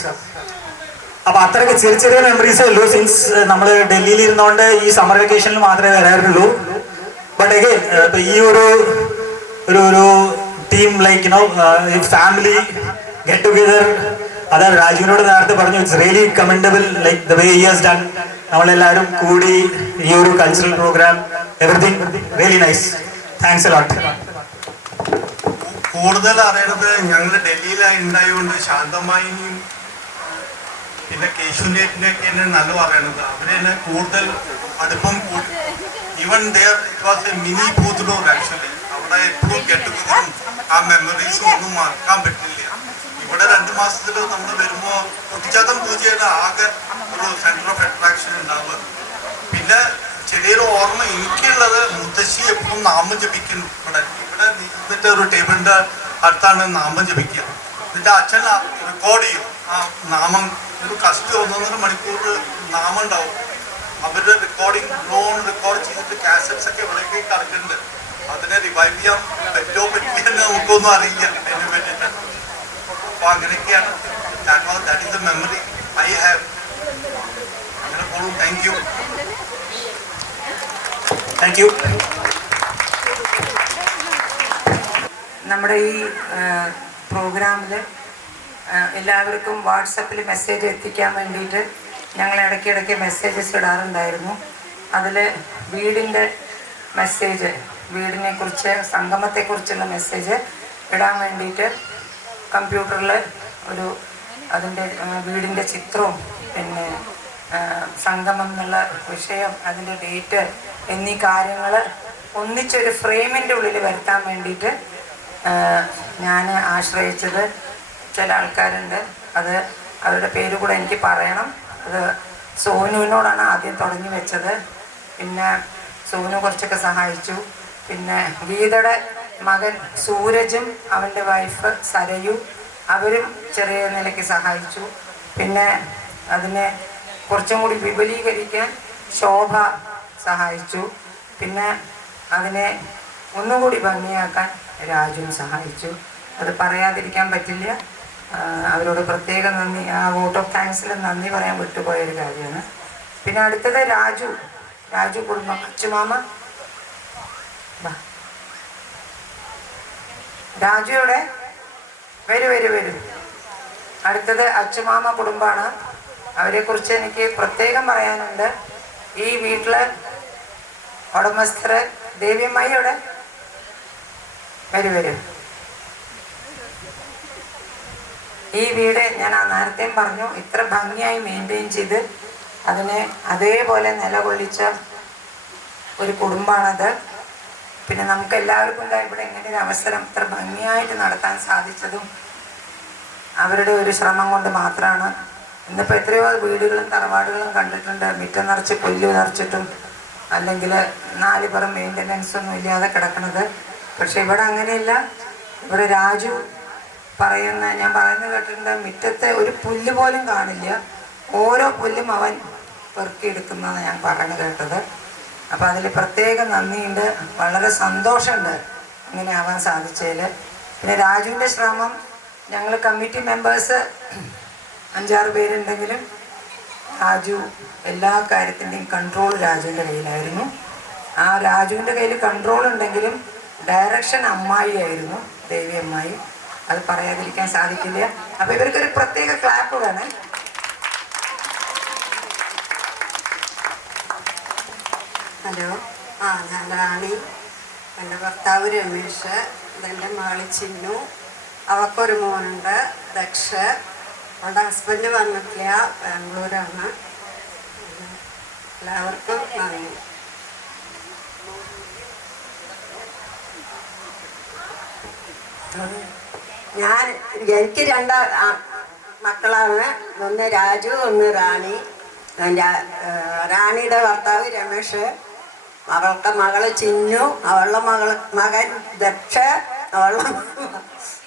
അപ്പൊ അത്രയൊക്കെ ചെറിയ ചെറിയ മെമ്മറീസേ ഉള്ളൂ. സിൻസ് നമ്മൾ ഡൽഹിയിൽ ഇരുന്നോണ്ട് ഈ സമ്മർ വെക്കേഷനിൽ മാത്രമേ വരാറുള്ളൂ. ബട്ട് അഗെയിൻ ഇപ്പൊ ഈ ഒരു team like family get together, അത് രാജുവിനോട് നേരത്തെ പറഞ്ഞു. It's really commendable like the way he has done. നമ്മളെല്ലാവരും കൂടി ഈ ഒരു cultural programme, everything really nice. Thanks a lot. കൂടുതൽ അറിയണത് ഞങ്ങൾ ഡൽഹിയിലായി ഉണ്ടായതുകൊണ്ട് ശാന്തമായിനിയും പിന്നെ കേശുനേറ്റിനെയൊക്കെ എന്നെ നല്ല പറയണത്. അവരെന്നെ കൂടുതൽ അടുപ്പം കൂടി. Even there it was a mini Poothulur actually. അവർ അവിടെ എപ്പോഴും കെട്ടുന്നതും ആ മെമ്മറീസും ഒന്നും മറക്കാൻ പറ്റില്ല. ഇവിടെ 2 മാസത്തിൽ നമ്മൾ വരുമ്പോൾ കുട്ടിച്ചാത്തൻ പൂജയുടെ ആകെ ഒരു സെന്റർ ഓഫ് അട്രാക്ഷൻ ഉണ്ടാവുക. പിന്നെ ചെറിയൊരു ഓർമ്മ എനിക്കുള്ളത് മുത്തശ്ശി എപ്പോഴും നാമം ജപിക്കുന്നു. ഇവിടെ നിന്നിട്ട് ഒരു ടേബിളിന്റെ അടുത്താണ് നാമം ജപിക്കുക. എന്നിട്ട് അച്ഛൻ റെക്കോർഡ് ചെയ്യും ആ നാമം. ഒരു കഷ്ടി 1.5 മണിക്കൂർ നാമം ഉണ്ടാവും. അവരുടെ റെക്കോർഡിങ് റെക്കോർഡ് ചെയ്തിട്ട് കാസറ്റ്സ് ഒക്കെ ഇവിടേക്ക് കളിക്കുന്നുണ്ട്. അതിനെ റിവൈവ് ചെയ്യാൻ പറ്റുമോ പറ്റില്ലെന്ന് നമുക്കൊന്നും അറിയില്ല അതിനെ പറ്റിയിട്ട്. അപ്പൊ അങ്ങനെയൊക്കെയാണ്. That is the memory I have. അങ്ങനെ പോലും. Thank you. Thank you. നമ്മുടെ ഈ പ്രോഗ്രാമിൽ എല്ലാവർക്കും വാട്സപ്പിൽ മെസ്സേജ് എത്തിക്കാൻ വേണ്ടിയിട്ട് ഞങ്ങൾ ഇടയ്ക്കിടയ്ക്ക് മെസ്സേജസ് ഇടാറുണ്ടായിരുന്നു. അതിൽ വീടിൻ്റെ മെസ്സേജ്, വീടിനെക്കുറിച്ച് സംഗമത്തെക്കുറിച്ചുള്ള മെസ്സേജ് ഇടാൻ വേണ്ടിയിട്ട് കമ്പ്യൂട്ടറിൽ അതിൻ്റെ വീടിൻ്റെ ചിത്രവും പിന്നെ സംഗമം എന്നുള്ള വിഷയം, അതിൻ്റെ ഡേറ്റ് എന്നീ കാര്യങ്ങൾ ഒന്നിച്ചൊരു ഫ്രെയിമിൻ്റെ ഉള്ളിൽ വരുത്താൻ വേണ്ടിയിട്ട് ഞാൻ ആശ്രയിച്ചത് ചില ആൾക്കാരുണ്ട്. അത് അവരുടെ പേര് കൂടെ എനിക്ക് പറയണം. അത് സോനുവിനോടാണ് ആദ്യം തുടങ്ങി വെച്ചത്. പിന്നെ സോനു കുറച്ചൊക്കെ സഹായിച്ചു. പിന്നെ ഗീതയുടെ മകൻ സൂരജും അവൻ്റെ വൈഫ് സരയു അവരും ചെറിയ നിലയ്ക്ക് സഹായിച്ചു. പിന്നെ അതിനെ കുറച്ചും കൂടി വിപുലീകരിക്കാൻ ശോഭ സഹായിച്ചു. പിന്നെ അതിനെ ഒന്നുകൂടി ഭംഗിയാക്കാൻ രാജുവും സഹായിച്ചു. അത് പറയാതിരിക്കാൻ പറ്റില്ല. അവരോട് പ്രത്യേകം നന്ദി. ആ വോട്ട് ഓഫ് താങ്ക്സിൽ നന്ദി പറയാൻ വിട്ടുപോയൊരു കാര്യമാണ്. പിന്നെ അടുത്തത് രാജു കുടുംബം. അച്ചുമാമ രാജു എവിടെ? വരൂ. അടുത്തത് അച്ചുമാമ കുടുംബമാണ്. അവരെക്കുറിച്ച് എനിക്ക് പ്രത്യേകം പറയാനുണ്ട്. ഈ വീട്ടിലെ ഉടമസ്ഥർ ദേവിയമ്മായി എവിടെ? വരൂ. ഈ വീട് ഞാൻ നേരത്തെയും പറഞ്ഞു, ഇത്ര ഭംഗിയായി മെയിൻറ്റെയിൻ ചെയ്ത് അതിനെ അതേപോലെ നിലകൊള്ളിച്ച ഒരു കുടുംബമാണത്. പിന്നെ നമുക്ക് എല്ലാവർക്കും ഇവിടെ ഇങ്ങനെ ഒരു അവസരം ഇത്ര ഭംഗിയായിട്ട് നടത്താൻ സാധിച്ചതും അവരുടെ ഒരു ശ്രമം കൊണ്ട് മാത്രമാണ്. ഇന്നിപ്പോൾ എത്രയോ വീടുകളും തറവാടുകളും കണ്ടിട്ടുണ്ട്, മുറ്റം നിറച്ച് പുല്ല് നിറച്ചിട്ടും അല്ലെങ്കിൽ 4 പുറം മെയിൻ്റനൻസ് ഒന്നും ഇല്ലാതെ കിടക്കുന്നത്. പക്ഷെ ഇവിടെ അങ്ങനെയല്ല. ഇവിടെ രാജു ഞാൻ പറയുന്നത് കേട്ടിട്ടുണ്ട്, മുറ്റത്തെ ഒരു പുല്ല് പോലും കാണില്ല, ഓരോ പുല്ലും അവൻ പെറുക്കിയെടുക്കുന്നതാണ് ഞാൻ പറഞ്ഞു കേട്ടത്. അപ്പം അതിൽ പ്രത്യേക നന്ദിയുണ്ട്, വളരെ സന്തോഷമുണ്ട് ഇങ്ങനെ ആവാൻ സാധിച്ചതിൽ. പിന്നെ രാജുവിൻ്റെ ശ്രമം, ഞങ്ങൾ കമ്മിറ്റി മെമ്പേഴ്സ് 5-6 പേരുണ്ടെങ്കിലും രാജു എല്ലാ കാര്യത്തിൻ്റെയും കൺട്രോൾ രാജുവിൻ്റെ കയ്യിലായിരുന്നു. ആ രാജുവിൻ്റെ കയ്യിൽ കൺട്രോൾ ഉണ്ടെങ്കിലും ഡയറക്ഷൻ അമ്മായിയായിരുന്നു, ദേവി അമ്മായി. അത് പറയാതിരിക്കാൻ സാധിക്കില്ല. അപ്പോൾ ഇവർക്കൊരു പ്രത്യേക ക്ലാപ്പ് വേണേ. ഹലോ, ഞാൻ റാണി. എൻ്റെ ഭർത്താവ് രമേശ്, ഇതെൻ്റെ മകളി ചിന്നു. അവൾക്കൊരു മോനുണ്ട് ദക്ഷ. അവളുടെ ഹസ്ബൻഡ് വന്നിട്ടില്ല, ബാംഗ്ലൂരാണ്. എല്ലാവർക്കും നന്ദി. എനിക്ക് 2 മക്കളാണ്. ഒന്ന് രാജു, ഒന്ന് റാണി. റാണിയുടെ ഭർത്താവ് രമേശ്, അവളുടെ മകള് ചിന്നു, അവളുടെ മകൻ ദക്ഷ, അവളുടെ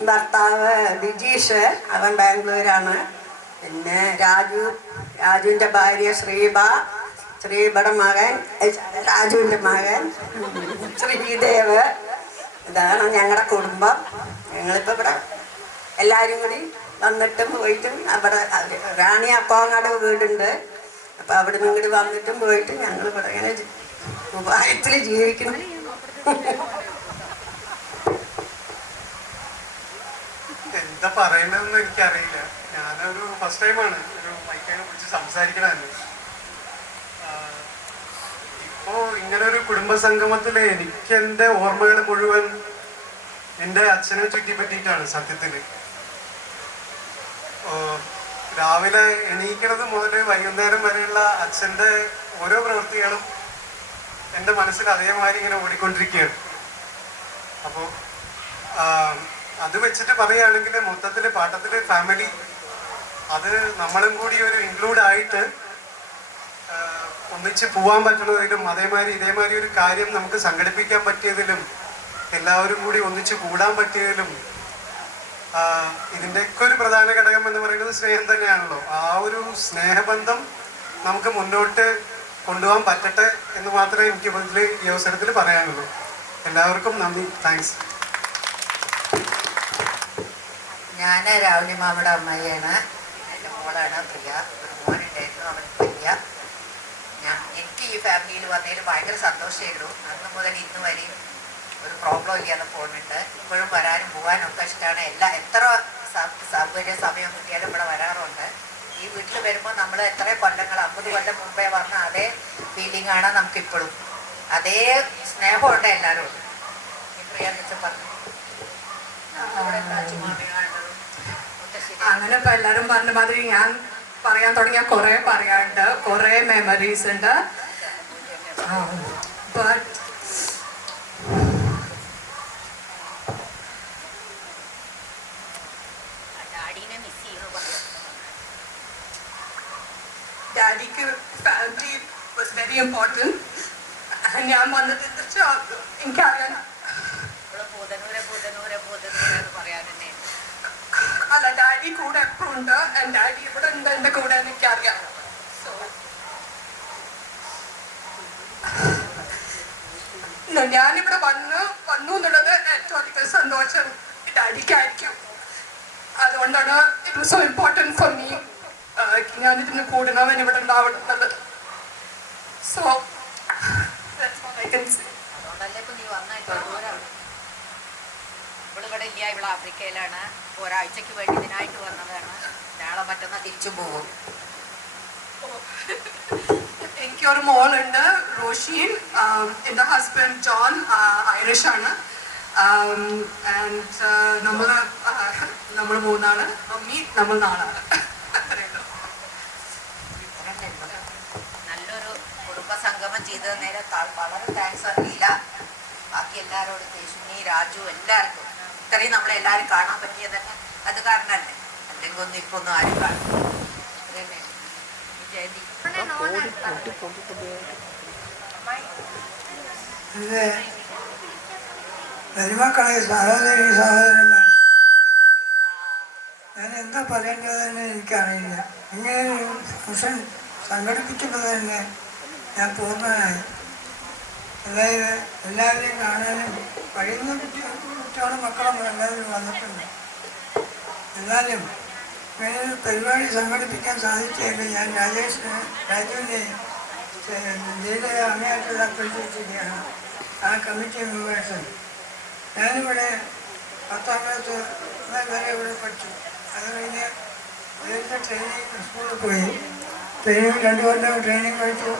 ഭർത്താവ് ബിജീഷ്, അവൻ ബാംഗ്ലൂരാണ്. പിന്നെ രാജുവിൻ്റെ ഭാര്യ ശ്രീബയുടെ മകൻ, രാജുവിൻ്റെ മകൻ ശ്രീദേവ്. ഇതാണ് ഞങ്ങളുടെ കുടുംബം. ഞങ്ങളിപ്പോൾ ഇവിടെ എല്ലാവരും കൂടി വന്നിട്ടും പോയിട്ടും, അവിടെ റാണി അക്കോങ്ങാട് വീടുണ്ട്. അപ്പം അവിടെ നിന്ന് ഇങ്ങോട്ട് വന്നിട്ടും പോയിട്ടും ഞങ്ങൾ ഇവിടെ ഇങ്ങനെ ഉപായത്തിൽ ജീവിക്കുന്നു. എന്താ പറയണ്ടെന്ന് എനിക്കറിയില്ല. ഞാനൊരു ഫസ്റ്റ് ടൈമാണ് ഒരു മൈക്കിനെ കുറിച്ച് സംസാരിക്കണമെന്ന്. ഇപ്പോൾ ഇങ്ങനൊരു കുടുംബസംഗമത്തിൽ എനിക്ക് എൻ്റെ ഓർമ്മകൾ മുഴുവൻ എൻ്റെ അച്ഛനെ ചുറ്റിപ്പറ്റിയിട്ടാണ്. സത്യത്തിൽ രാവിലെ എണീക്കണത് മുതൽ വൈകുന്നേരം വരെയുള്ള അച്ഛൻ്റെ ഓരോ പ്രവൃത്തികളും എൻ്റെ മനസ്സിൽ അതേമാതിരി ഇങ്ങനെ ഓടിക്കൊണ്ടിരിക്കുകയാണ്. അപ്പോൾ അത് വെച്ചിട്ട് പറയുകയാണെങ്കിൽ മൊത്തത്തിൽ പാട്ടത്തിൽ ഫാമിലി അത് നമ്മളും കൂടി ഒരു ഇൻക്ലൂഡായിട്ട് ഒന്നിച്ച് പോകാൻ പറ്റുന്നതിലും അതേമാതിരി ഇതേമാതിരി ഒരു കാര്യം നമുക്ക് സംഘടിപ്പിക്കാൻ പറ്റിയതിലും എല്ലാവരും കൂടി ഒന്നിച്ച് കൂടാൻ പറ്റിയതിലും ഇതിൻ്റെയൊക്കെ ഒരു പ്രധാന ഘടകം എന്ന് പറയുന്നത് സ്നേഹം തന്നെയാണല്ലോ. ആ ഒരു സ്നേഹബന്ധം നമുക്ക് മുന്നോട്ട് കൊണ്ടുപോകാൻ പറ്റട്ടെ എന്ന് മാത്രമേ എനിക്ക് ഇതിൽ ഈ അവസരത്തിൽ പറയാനുള്ളൂ. എല്ലാവർക്കും നന്ദി, താങ്ക്സ്. ഞാൻ രാവുണ്ണി മാമയുടെ അമ്മയാണ്. എൻ്റെ മോളാണ് പ്രിയ. ഒരു മോനുണ്ടായിരുന്നു, അവൻ പ്രിയ. എനിക്ക് ഈ ഫാമിലിയിൽ വന്നതിൽ ഭയങ്കര സന്തോഷമായിരുന്നു. അന്ന് മുതൽ ഇന്ന് വരെയും ഒരു പ്രോബ്ലം ഇല്ലാതെ പോകുന്നുണ്ട്. ഇപ്പോഴും വരാനും പോകാനും ഒക്കെ ഇഷ്ടമാണ്. എത്ര സൗകര്യ സമയം കിട്ടിയാലും ഇവിടെ വരാറുണ്ട്. ഈ വീട്ടിൽ വരുമ്പോൾ നമ്മൾ എത്ര കൊല്ലങ്ങൾ 50 കൊല്ലം മുമ്പേ വന്ന അതേ ഫീലിംഗ് ആണ് നമുക്കിപ്പോഴും. അതേ സ്നേഹമുണ്ട് എല്ലാവരും. പ്രിയാന്ന് വെച്ചാൽ പറഞ്ഞു അങ്ങനെ ഇപ്പൊ എല്ലാരും പറഞ്ഞ മാതിരി ഞാൻ പറയാൻ തുടങ്ങിയ കുറെ പറയാനുണ്ട്, കുറെ മെമ്മറീസ് ഉണ്ട്. ബട്ട് ഡാഡിക്ക് ഫാമിലി വാസ് വെരി ഇമ്പോർട്ടൻറ്റ്. ഞാൻ വന്നത് എനിക്കറിയാൻ അല്ല, ഡാഡി കൂടെ എപ്പോഴും ഉണ്ട്. ഡാഡി ഇവിടെ ഉണ്ട് എൻ്റെ കൂടെ, എനിക്കറിയാം. സോ ഞാനിവിടെ വന്നു എന്നുള്ളത് ഏറ്റവും അധികം സന്തോഷം ഡാഡിക്കായിരിക്കും. അതുകൊണ്ടാണ് it was so important for me. ഞാനിതിന് കൂടണം, ഇവിടെ ഉണ്ടാവണം എന്നുള്ളത്. സോ ഇവിടെ ഇല്ല, ഇവിടെ ആഫ്രിക്കയിലാണ്. ഒരാഴ്ചക്ക് വേണ്ടി ഇതിനായിട്ട് വന്നതാണ്. നാളെ മറ്റന്നാൾ തിരിച്ചു പോകും. എനിക്ക് ഒരു മോളുണ്ട്, റോഷീൻ. എൻ്റെ ഹസ്ബൻഡ് ജോൺ ഐറിഷ് ആണ്. ആൻഡ് നമ്മൾ മൂന്നാണ്. മമ്മി നമ്മൾ നാളാണ്. നല്ലൊരു കുടുംബ സംഗമം ചെയ്ത് നേരെ വളരെ താങ്ക്സ് അറിയില്ല. ബാക്കി എല്ലാവരോടും യേശുനി, രാജു, എല്ലാവർക്കും ഇത്രയും നമ്മളെല്ലാവരും കാണാൻ പറ്റിയത് തന്നെ അത് കാരണമല്ലേ. അല്ലെങ്കിൽ ഒന്നും ഇപ്പൊ ഒന്നും ആരും കാണും. മരുമക്കളെ, സഹോദരി സഹോദരന്മാർ, ഞാൻ എന്താ പറയേണ്ടതെന്ന് എനിക്കറിയില്ല. ഇങ്ങനെ ഒരു ഫംഗ്ഷൻ സംഘടിപ്പിച്ചപ്പോൾ തന്നെ ഞാൻ പൂർണ്ണനായി. അതായത് എല്ലാവരെയും കാണാനും കഴിയുന്ന കുട്ടികളും മക്കളും എല്ലാവരും വന്നിട്ടുണ്ട്. എന്നാലും ഇങ്ങനൊരു പരിപാടി സംഘടിപ്പിക്കാൻ സാധിച്ചെങ്കിൽ ഞാൻ രാജുവിനെയും ജില്ലയെ അങ്ങേയറ്റം അഭ്യർത്ഥിച്ചിരിക്കുകയാണ്. ആ കമ്മിറ്റി മെമ്പേഴ്സ്. ഞാനിവിടെ 10ാം ക്ലാസ് വരെ ഇവിടെ പഠിച്ചു. അത് കഴിഞ്ഞ് നേരത്തെ ട്രെയിനിങ് സ്കൂളിൽ പോയി. ട്രെയിനിങ് 2 കൊല്ലം ട്രെയിനിങ് പഠിച്ചു.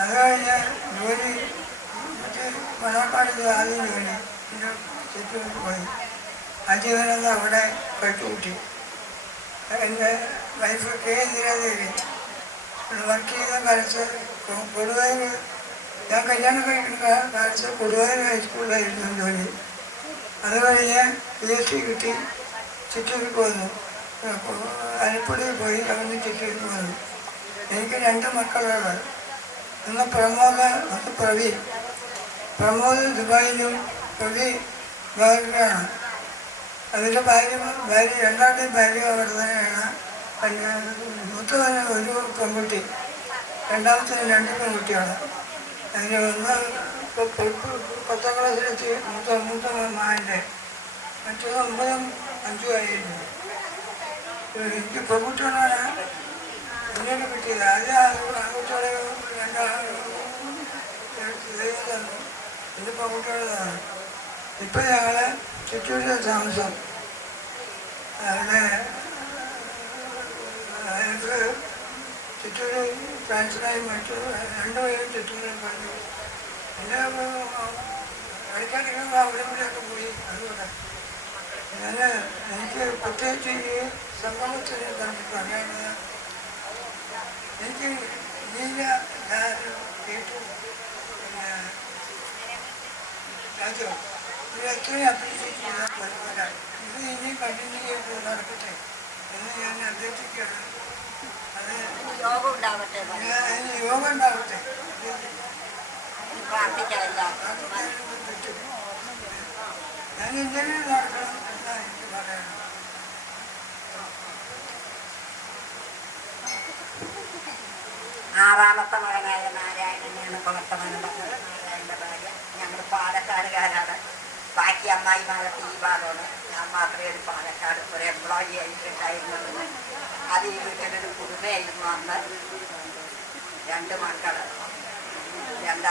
അത് കഴിഞ്ഞ് ജോലി മണക്കാട് ആദ്യം ജോലി പിന്നെ ചുറ്റും പോയി. ആ ജീവനെന്ന് അവിടെ കഴിച്ചുകൂട്ടി. എൻ്റെ വൈഫ് കെ ഇന്ദിരാദേവി വർക്ക് ചെയ്ത കാലത്ത് കൊടുവായൂർ, ഞാൻ കല്യാണം കഴിക്കുന്ന കാലത്ത് കൊടുവായൂർ ഹൈസ്കൂളിലായിരുന്നു ജോലി. അത് കഴിഞ്ഞ് PhD കിട്ടി ചിറ്റൂർക്ക് വന്നു. അരിപ്പുഴയിൽ പോയി അവിടെ ചിറ്റൂർക്ക് വന്നു. എനിക്ക് 2 മക്കളുള്ളത്. ഒന്ന് പ്രമോദ്, ഒന്ന് പ്രവീൺ. പ്രമോദ് ദുബായിലും പ്രവീൺ ബാംഗ്ലൂരാണ്. അതിൻ്റെ ഭാര്യ രണ്ടാമത്തെയും ഭാര്യ അവിടെ തന്നെയാണ്. പിന്നെ മൂത്തവന് ഒരു പെൺകുട്ടി, രണ്ടാമത്തെ 2 പെൺകുട്ടിയാണ്. അതിന് ഒന്ന് 10ാം ക്ലാസ്സിലെത്തി മൂത്ത മകൻ്റെ, മറ്റത് 9ഉം 5ഉം ആയിരുന്നു. എനിക്ക് പെൺകുട്ടികളാണ് പിന്നീട് കിട്ടിയത്. ആദ്യം ആൺകുട്ടികളെ 2 ഇത് പെൺകുട്ടികളാണ്. ഇപ്പം ഞങ്ങൾ ചിറ്റൂരിലെ താമസം. എനിക്ക് ചിറ്റൂര് ട്രാൻസ്ഫറായി മറ്റു 2 പേരും ചിറ്റൂരിൽ പറഞ്ഞു. പിന്നെ ഇടയ്ക്കിടയ്ക്ക് അവിടെ ഇവിടെയൊക്കെ പോയി. അതുകൊണ്ട് എനിക്ക് പ്രത്യേകിച്ച് ഈ സംഗമത്തിന് പറയാനുള്ളത്, എനിക്ക് ലീല കേട്ടു. പിന്നെ രാജു ഇത് എത്രയും അപ്രീഷിയേറ്റ് ചെയ്താൽ പോരാ. ഇത് ഇനി കണ്ടിന്യൂ ചെയ്ത് നടക്കട്ടെ എന്ന് ഞാൻ അഭ്യർത്ഥിക്കുകയാണ്. അത് യോഗം ഉണ്ടാവട്ടെ, അതിന് യോഗം ഉണ്ടാവട്ടെ. പ്രാർത്ഥിക്കാമല്ലോ. പറ്റും. ഞാൻ ഇന്റർവ്യൂ നടക്കണം എന്നാണ് എനിക്ക് പറയാനുള്ളത്. ആറാമത്തെ മകനായ നാരായണനെയാണ് ഇപ്പോൾ വർത്തമാനം പറഞ്ഞത്. നാരായണൻ്റെ ഭാര്യ. ഞങ്ങൾ പാലക്കാടുകാരാണ്. ബാക്കി അമ്മായിമാരൊക്കെ ഈ ഭാഗമാണ്. ഞാൻ മാത്രമേ ഒരു പാലക്കാട് ഒരു എംപ്ലോയി ആയിട്ടുണ്ടായിരുന്നത്. അത് ഈ വീട്ടിലൊരു കുടുംബമായിരുന്നു അന്ന്. 2 മക്കൾ, 2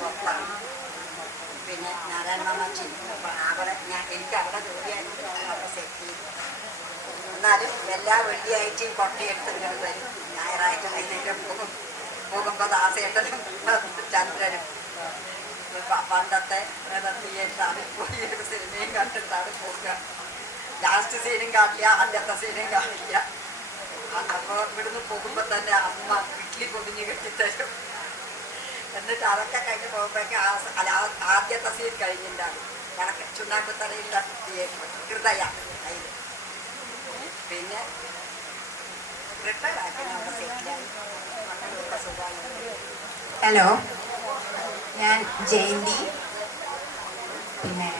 പുറത്താണ്. പിന്നെ നാരായണ മാമ ചിരിക്കുന്നു. അപ്പോൾ അവിടെ എനിക്ക് അവിടെ ജോലിയായിട്ട് അവിടെ സെറ്റ് ചെയ്തു. എന്നാലും എല്ലാ വെള്ളിയാഴ്ചയും കൊട്ടയെടുത്ത് ഇങ്ങനെ വരും. ഞായറാഴ്ച വൈകുന്നേരം പോകുമ്പോൾ ദാസേട്ടനും ചന്ദ്രനും പണ്ടത്തെ തിയേറ്ററിൽ പോയി ഒരു സിനിമയും കണ്ടിട്ടാണ് പോകുക. ലാസ്റ്റ് സീനും കാണില്ല, ആദ്യത്തെ സീനും കാണില്ല. അപ്പോൾ ഇവിടുന്ന് പോകുമ്പോൾ തന്നെ അമ്മ വീട്ടിൽ പൊതിഞ്ഞ് കെട്ടിത്തരും. എന്നിട്ട് അതൊക്കെ കഴിഞ്ഞ് പോകുമ്പോഴേക്കും ആദ്യത്തെ സീൻ കഴിഞ്ഞിട്ടുണ്ടാകും. കണക്ക് ചുണ്ണാമ്പുത്തറയിലുള്ള തിയേറ്റർ ഹൃദയ അതിൽ. പിന്നെ ഹലോ, ഞാൻ ജയന്തി. പിന്നെ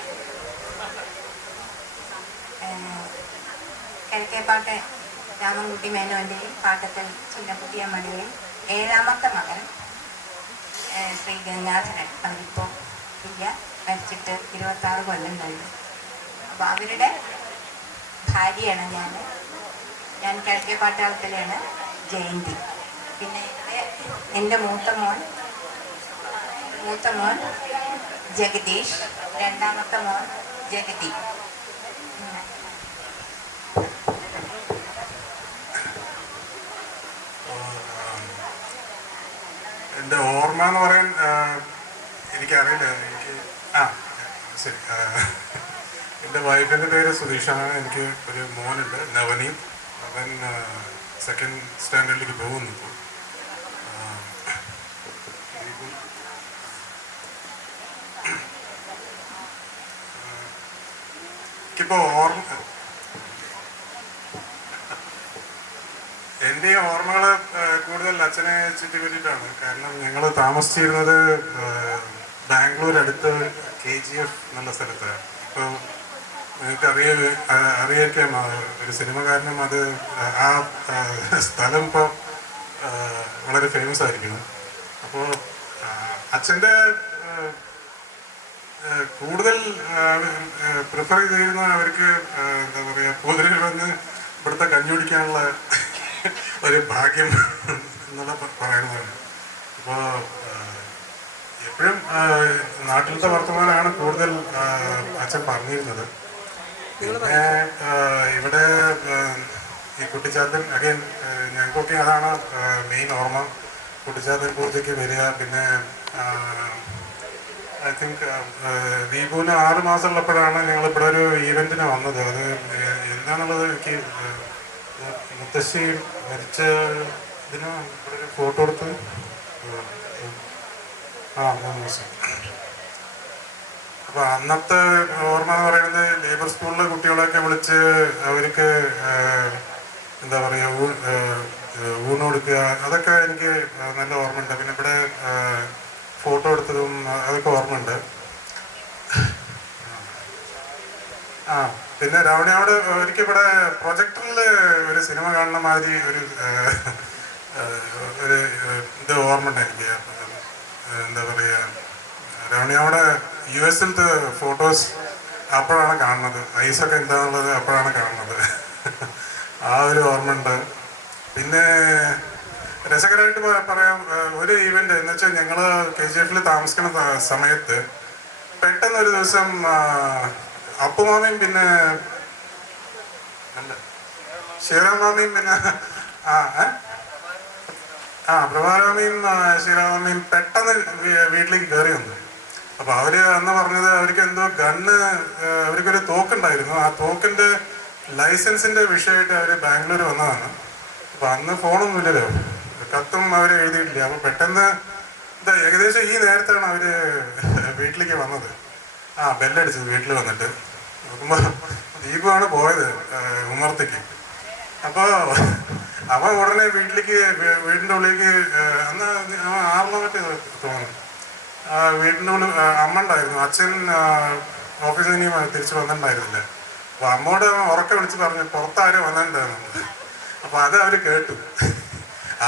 കിഴക്കേപ്പാട്ട് രാമൻകുട്ടി മേനോൻ്റെയും പാട്ടത്തിൽ ചിന്നക്കുട്ടിയമ്മയുടെയും 7ാമത്തെ മകൻ ശ്രീ ഗംഗാധരൻ. അവരിപ്പോൾ ഇല്ല, മരിച്ചിട്ട് 26 കൊല്ലം കഴിഞ്ഞു. അപ്പോൾ അവരുടെ ഭാര്യയാണ് ഞാൻ കിഴക്കേപ്പാട്ടാളത്തിലാണ് ജയന്തി. പിന്നെ എൻ്റെ മൂത്ത മോൻ ജഗദീഷ്, 2ാമത്തെ മോൻ ജഗതി. എൻ്റെ ഓർമ്മ എന്ന് പറയാൻ എനിക്കറിയില്ല. ശരി. എൻ്റെ വൈഫിൻ്റെ പേര് സുധീഷാണ്. എനിക്ക് ഒരു മോനുണ്ട്, നവനീത്. അവൻ 2nd സ്റ്റാൻഡേർഡിലേക്ക് പോകുന്നു ഇപ്പോൾ. എനിക്കിപ്പോൾ എൻ്റെ ഓർമ്മകൾ കൂടുതൽ അച്ഛനെ ചുറ്റി പറ്റിയിട്ടാണ്. കാരണം ഞങ്ങൾ താമസിച്ചിരുന്നത് ബാംഗ്ലൂർ അടുത്ത് KGF എന്നുള്ള സ്ഥലത്താണ്. ഇപ്പോൾ നിങ്ങൾക്ക് അറിയാം, ഒരു സിനിമകാരനും അത് ആ സ്ഥലം ഇപ്പോൾ വളരെ ഫേമസ് ആയിരിക്കണം. അപ്പോൾ അച്ഛൻ്റെ കൂടുതൽ പ്രിഫർ ചെയ്യുന്ന അവർക്ക് എന്താ പറയുക, പൂതിരിൽ വന്ന് ഇവിടുത്തെ കഞ്ഞി കുടിക്കാനുള്ള ഒരു ഭാഗ്യം എന്നുള്ള പറയുന്നതാണ്. അപ്പോൾ എപ്പോഴും നാട്ടിലത്തെ വർത്തമാനമാണ് കൂടുതൽ അച്ഛൻ പറഞ്ഞിരുന്നത്. പിന്നെ ഇവിടെ ഈ കുട്ടിച്ചാത്തൻ അഗൈൻ ഞങ്ങൾക്കൊക്കെ അതാണ് മെയിൻ ഓർമ്മ. കുട്ടിച്ചാത്തൻ പൂജയ്ക്ക് വരിക. പിന്നെ ഐ തിങ്ക് ദീപുവിന് 6 മാസം ഉള്ളപ്പോഴാണ് ഞങ്ങളിവിടെ ഒരു ഈവെൻറ്റിന് വന്നത്. അത് എന്താണെന്നുള്ളത് എനിക്ക് മുത്തശ്ശി മരിച്ച ഇതിന് ഇവിടെ ഒരു ഫോട്ടോ എടുത്ത് 3 ദിവസം. അപ്പോൾ അന്നത്തെ ഓർമ്മ എന്ന് പറയുന്നത് ലേബർ സ്കൂളിലെ കുട്ടികളെയൊക്കെ വിളിച്ച് അവർക്ക് എന്താ പറയുക ഊണ് കൊടുക്കുക, അതൊക്കെ എനിക്ക് നല്ല ഓർമ്മയുണ്ട്. പിന്നെ ഇവിടെ ഫോട്ടോ എടുത്തതും അതൊക്കെ ഓർമ്മയുണ്ട്. പിന്നെ രാവണിയോട് ഒരിക്കൽ ഇവിടെ പ്രൊജക്ടറിൽ ഒരു സിനിമ കാണുന്ന മാതിരി ഒരു ഇത് ഓർമ്മയുണ്ട് എനിക്ക്. എന്താ പറയുക, രാവണിയോടെ US-ലത്തെ ഫോട്ടോസ് അപ്പോഴാണ് കാണുന്നത്. ഐസൊക്കെ എന്താണെന്നുള്ളത് അപ്പോഴാണ് കാണുന്നത്. ആ ഒരു ഓർമ്മയുണ്ട്. പിന്നെ രസകരമായിട്ട് പറയാം, ഒരു ഈവെന്റ് എന്ന് വെച്ചാൽ ഞങ്ങൾ KGF-ൽ താമസിക്കുന്ന സമയത്ത് പെട്ടെന്നൊരു ദിവസം അപ്പുമാമയും പിന്നെ ശിവരാമാമയും പിന്നെ പ്രഭാരാമയും ശിവരാമാമയും പെട്ടെന്ന് വീട്ടിലേക്ക് കയറി വന്നു. അപ്പൊ അവര് അന്ന് പറഞ്ഞത് അവർക്ക് എന്തോ ഗണ്ണ്, അവർക്കൊരു തോക്കുണ്ടായിരുന്നു. ആ തോക്കിന്റെ ലൈസൻസിന്റെ വിഷയമായിട്ട് അവര് ബാംഗ്ലൂർ വന്നതാണ്. അപ്പൊ അന്ന് ഫോണൊന്നും ഇല്ലല്ലോ, കത്തും അവർ എഴുതിയിട്ടില്ല. അപ്പൊ പെട്ടെന്ന് ഏകദേശം ഈ നേരത്താണ് അവര് വീട്ടിലേക്ക് വന്നത്. ബെല്ലടിച്ചത് വീട്ടിൽ വന്നിട്ട് നോക്കുമ്പോൾ ദീപുവാണ് പോയത് ഉമ്മറത്തേക്ക്. അപ്പോൾ അവൻ ഉടനെ വീട്ടിലേക്ക് വീടിൻ്റെ ഉള്ളിലേക്ക് അന്ന് അവൻ 6 തോന്നുന്നു. വീടിൻ്റെ ഉള്ളിൽ അമ്മ ഉണ്ടായിരുന്നു. അച്ഛൻ ഓഫീസിൽ നിന്ന് തിരിച്ച് വന്നിട്ടുണ്ടായിരുന്നില്ല. അപ്പോൾ അമ്മോട് ഉറക്കെ വിളിച്ച് പറഞ്ഞു പുറത്താരോ വന്നിട്ടുണ്ടായിരുന്നു. അപ്പോൾ അത് അവർ കേട്ടു.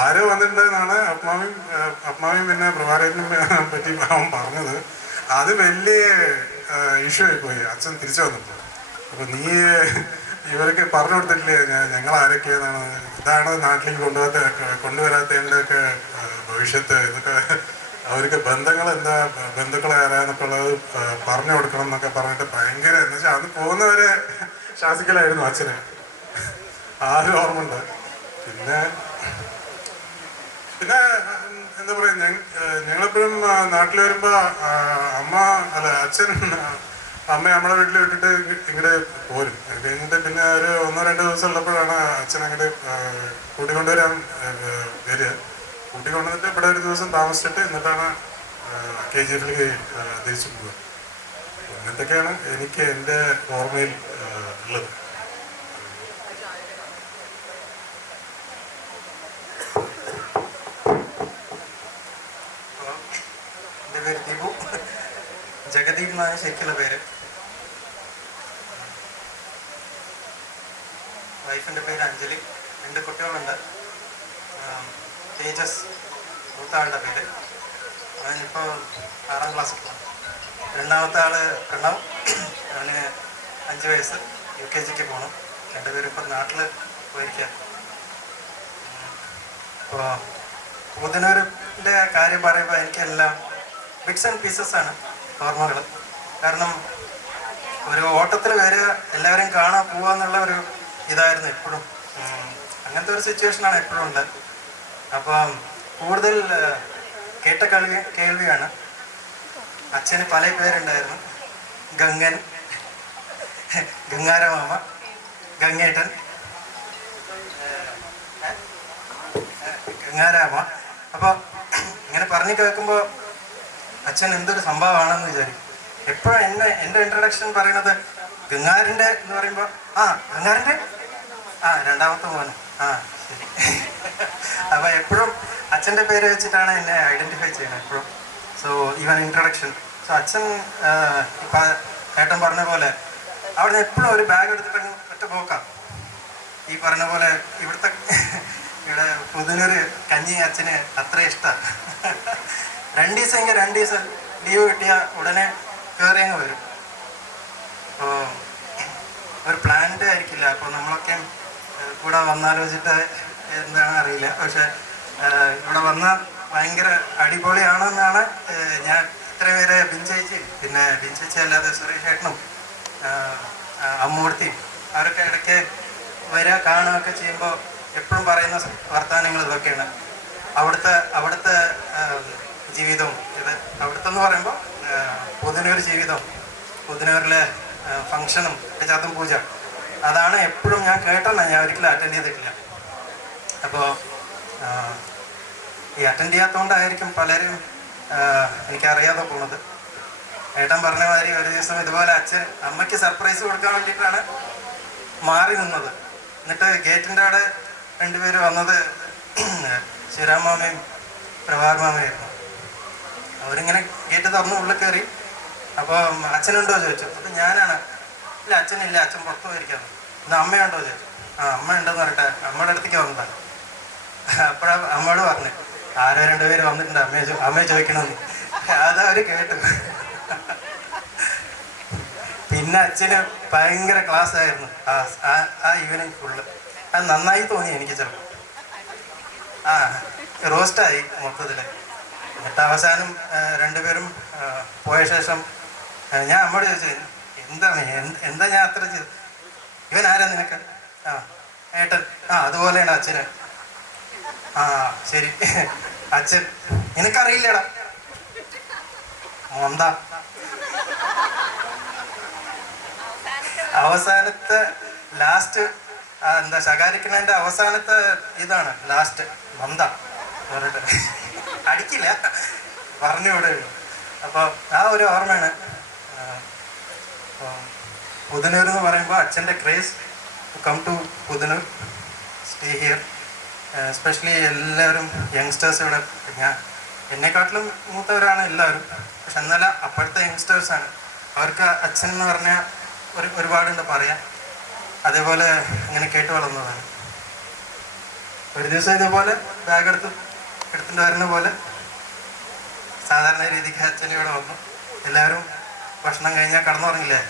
ആരോ വന്നിട്ടുണ്ടെന്നാണ് അപ്മാവിയും പിന്നെ പ്രഭാരേറ്റിനും പറ്റി അവൻ പറഞ്ഞത്. അത് വലിയ ഇഷ്യൂ ആയിപ്പോയി അച്ഛൻ തിരിച്ചു വന്നപ്പോൾ. അപ്പോൾ നീ ഇവരൊക്കെ പറഞ്ഞു കൊടുത്തിട്ടില്ലേ ഞങ്ങൾ ആരൊക്കെയാണ്, ഇതാണ് നാട്ടിലേക്ക് കൊണ്ടുവരാത്തതിൻ്റെയൊക്കെ ഭവിഷ്യത്ത്, ഇതൊക്കെ അവർക്ക് ബന്ധങ്ങൾ എന്താ, ബന്ധുക്കൾ ആരാന്നൊക്കെ ഉള്ളത് പറഞ്ഞു കൊടുക്കണം എന്നൊക്കെ പറഞ്ഞിട്ട് ഭയങ്കര എന്ന് വെച്ചാൽ അത് പോകുന്നവരെ ശാസിക്കലായിരുന്നു അച്ഛന്. ആരും ഓർമ്മ ഉണ്ട്. പിന്നെ എന്താ പറയുക, ഞങ്ങളെപ്പോഴും നാട്ടിൽ വരുമ്പോൾ അച്ഛൻ അമ്മ നമ്മളെ വീട്ടിൽ വിട്ടിട്ട് ഇങ്ങോട്ട് പോരും. കഴിഞ്ഞിട്ട് പിന്നെ ഒരു 1-2 ദിവസം ഉള്ളപ്പോഴാണ് അച്ഛൻ അങ്ങോട്ട് കൂട്ടിക്കൊണ്ടുവരാൻ വരിക. കൂട്ടിക്കൊണ്ടുവന്നിട്ട് ഇവിടെ ഒരു ദിവസം താമസിച്ചിട്ട് എന്നിട്ടാണ് KGF-ലേക്ക് തിരിച്ചു പോവുക. അങ്ങനത്തൊക്കെയാണ് എനിക്ക് എൻ്റെ ഓർമ്മയിൽ ഉള്ളത്. എൻ്റെ പേര് ദീപു. ജഗദീപ് എന്നാണ് ശരിക്കുള്ള പേര്. വൈഫിൻ്റെ പേര് അഞ്ജലി. 2 കുട്ടികളുണ്ട്. തേജസ് മൂത്ത ആളുടെ പേര്. അവനിപ്പോൾ 6ാം ക്ലാസ്സിൽ പോകും. രണ്ടാമത്തെ ആള് പ്രണവ്. അവന് 5 വയസ്സ്, UKG-ക്ക് പോകണം. 2 പേരും ഇപ്പോൾ നാട്ടിൽ പോയിരിക്കുക. ഇപ്പോൾ പുതിനൂരിൻ്റെ കാര്യം പറയുമ്പോൾ എനിക്കെല്ലാം ബിറ്റ്സ് ആൻഡ് പീസസ് ആണ് ഓർമ്മകൾ. കാരണം ഒരു ഓട്ടത്തിൽ വരിക, എല്ലാവരും കാണാൻ പോവുക എന്നുള്ള ഒരു ഇതായിരുന്നു എപ്പോഴും. അങ്ങനത്തെ ഒരു സിറ്റുവേഷനാണ് എപ്പോഴും ഉണ്ട്. അപ്പം കൂടുതൽ കേട്ട കേൾവിയാണ്. അച്ഛന് പല പേരുണ്ടായിരുന്നു. ഗംഗൻ, ഗംഗാരമാമ, ഗംഗേട്ടൻ, ഗംഗാരാമ. അപ്പോൾ ഇങ്ങനെ പറഞ്ഞു കേൾക്കുമ്പോൾ അച്ഛൻ എന്തൊരു സംഭവമാണെന്ന് വിചാരിക്കും. എപ്പോഴും എൻ്റെ ഇൻട്രഡക്ഷൻ പറയുന്നത് ഗംഗാരൻ്റെ എന്ന് പറയുമ്പോൾ ഗംഗാരൻ്റെ രണ്ടാമത്തെ മോൻ ശരി. അപ്പോൾ എപ്പോഴും അച്ഛൻ്റെ പേര് വെച്ചിട്ടാണ് എന്നെ ഐഡൻറ്റിഫൈ ചെയ്യുന്നത് എപ്പോഴും. So even introduction. സോ അച്ഛൻ ഇപ്പം ഏട്ടൻ പറഞ്ഞ പോലെ അവിടെ നിന്ന് എപ്പോഴും ഒരു ബാഗ് എടുത്തിട്ട് ഒറ്റ പോക്കാം. ഈ പറഞ്ഞ പോലെ ഇവിടെ പുതിനൊരു കഞ്ഞി അച്ഛന് അത്ര ഇഷ്ടമാണ്. 2 ദിവസമെങ്കിൽ 2 ദിവസം ലീവ് കിട്ടിയാൽ ഉടനെ കയറി അങ്ങ് വരും. അപ്പോൾ ഒരു പ്ലാൻഡ് ആയിരിക്കില്ല. അപ്പോൾ നമ്മളൊക്കെ കൂടെ വന്നാലോചിച്ചിട്ട് എന്താണെന്ന് അറിയില്ല. പക്ഷെ ഇവിടെ വന്നാൽ ഭയങ്കര അടിപൊളിയാണെന്നാണ് ഞാൻ ഇത്ര പേരെ ബിൻചേച്ചി, പിന്നെ ബിൻചേച്ചി അല്ലാതെ സുരേഷ് ഏട്ടനും അമ്മൂർത്തിയും അവരൊക്കെ ഇടയ്ക്ക് വരിക കാണുകയൊക്കെ ചെയ്യുമ്പോൾ എപ്പോഴും പറയുന്ന വർത്തമാനങ്ങൾ ഇതൊക്കെയാണ്. അവിടുത്തെ ജീവിതവും ഇത് അവിടുത്തെ എന്ന് പറയുമ്പോൾ പുതിനൂർ ജീവിതം, പുതിനൂരിലെ ഫങ്ഷനും ചാത്തം പൂജ, അതാണ് എപ്പോഴും ഞാൻ കേട്ടെന്നാ. ഞാൻ ഒരിക്കലും അറ്റൻഡ് ചെയ്തിട്ടില്ല. അപ്പോൾ ഈ അറ്റൻഡ് ചെയ്യാത്തതുകൊണ്ടായിരിക്കും പലരും എനിക്കറിയാതെ പോകുന്നത്. ഏട്ടൻ പറഞ്ഞ മാതിരി ഒരു ദിവസം ഇതുപോലെ അച്ഛൻ അമ്മയ്ക്ക് സർപ്രൈസ് കൊടുക്കാൻ വേണ്ടിയിട്ടാണ് മാറി നിന്നത്. എന്നിട്ട് ഗേറ്റിൻ്റെ അവിടെ 2 പേര് വന്നത് ശിവരാമാമയും പ്രഭാകർമാമയായിരുന്നു. അവരിങ്ങനെ ഗേറ്റ് തുറന്ന് ഉള്ളിൽ കയറി. അപ്പോൾ അച്ഛനുണ്ടോ ചോദിച്ചു. അപ്പം ഞാനാണ്. ഇല്ല അച്ഛനില്ല, അച്ഛൻ പുറത്ത് പോയിരിക്കാണ്. ഇന്ന് അമ്മയുണ്ടോ ചോദിച്ചു. അമ്മ ഉണ്ടെന്ന് പറഞ്ഞിട്ട് അമ്മയുടെ അടുത്തേക്ക് വന്നതാണ്. അപ്പോഴാണ് അമ്മയോട് പറഞ്ഞു ആരോ 2 പേര് വന്നിട്ടുണ്ട് അമ്മയെ ചോദിക്കണമെന്ന്. അതവർ കേട്ടു. പിന്നെ അച്ഛന് ഭയങ്കര ക്ലാസ് ആയിരുന്നു ആ ഈവനിങ് ഫുള്ള്. അത് നന്നായി തോന്നി എനിക്ക്. ചിലപ്പോൾ റോസ്റ്റായി മൊത്തത്തിൽ. എന്നിട്ട് അവസാനം 2 പേരും പോയ ശേഷം ഞാൻ അമ്മയോട് ചോദിച്ചു എന്താണ് എന്താ ഞാൻ അത്ര ചെയ്തു. ഇവൻ ആരാ നിനക്ക്? ഏട്ടൻ. അതുപോലെയാണ് അച്ഛന്. ശരി. അച്ഛൻ നിനക്കറിയില്ലടാ എന്താ. അവസാനത്തെ ലാസ്റ്റ് എന്താ ശകാരിക്കണതിൻ്റെ അവസാനത്തെ ഇതാണ് ലാസ്റ്റ് മന്ദ പറഞ്ഞിട്ട് അടിക്കില്ല പറഞ്ഞു വിടുകയുള്ളൂ. അപ്പോൾ ആ ഒരു ഓർമ്മയാണ് പുതനൂർ എന്ന് പറയുമ്പോൾ അച്ഛൻ്റെ craze to come to Puthanur, stay here. Especially എല്ലാവരും യങ്സ്റ്റേഴ്സ് ഇവിടെ, ഞാൻ എന്നെക്കാട്ടിലും മൂത്തവരാണ് എല്ലാവരും, പക്ഷെ എന്നാലും അപ്പോഴത്തെ യങ്സ്റ്റേഴ്സാണ്. അവർക്ക് അച്ഛൻ എന്ന് പറഞ്ഞാൽ ഒരുപാടുണ്ട് പറയാൻ. അതേപോലെ ഇങ്ങനെ കേട്ട് വളർന്നതാണ്. ഒരു ദിവസം ഇതേപോലെ ബാഗ് എടുത്തിട്ട് വരുന്ന പോലെ സാധാരണ രീതിക്ക് അച്ഛൻ ഇവിടെ വന്നു. എല്ലാവരും ഭക്ഷണം കഴിഞ്ഞാൽ കടന്നുറങ്ങില്ലേ,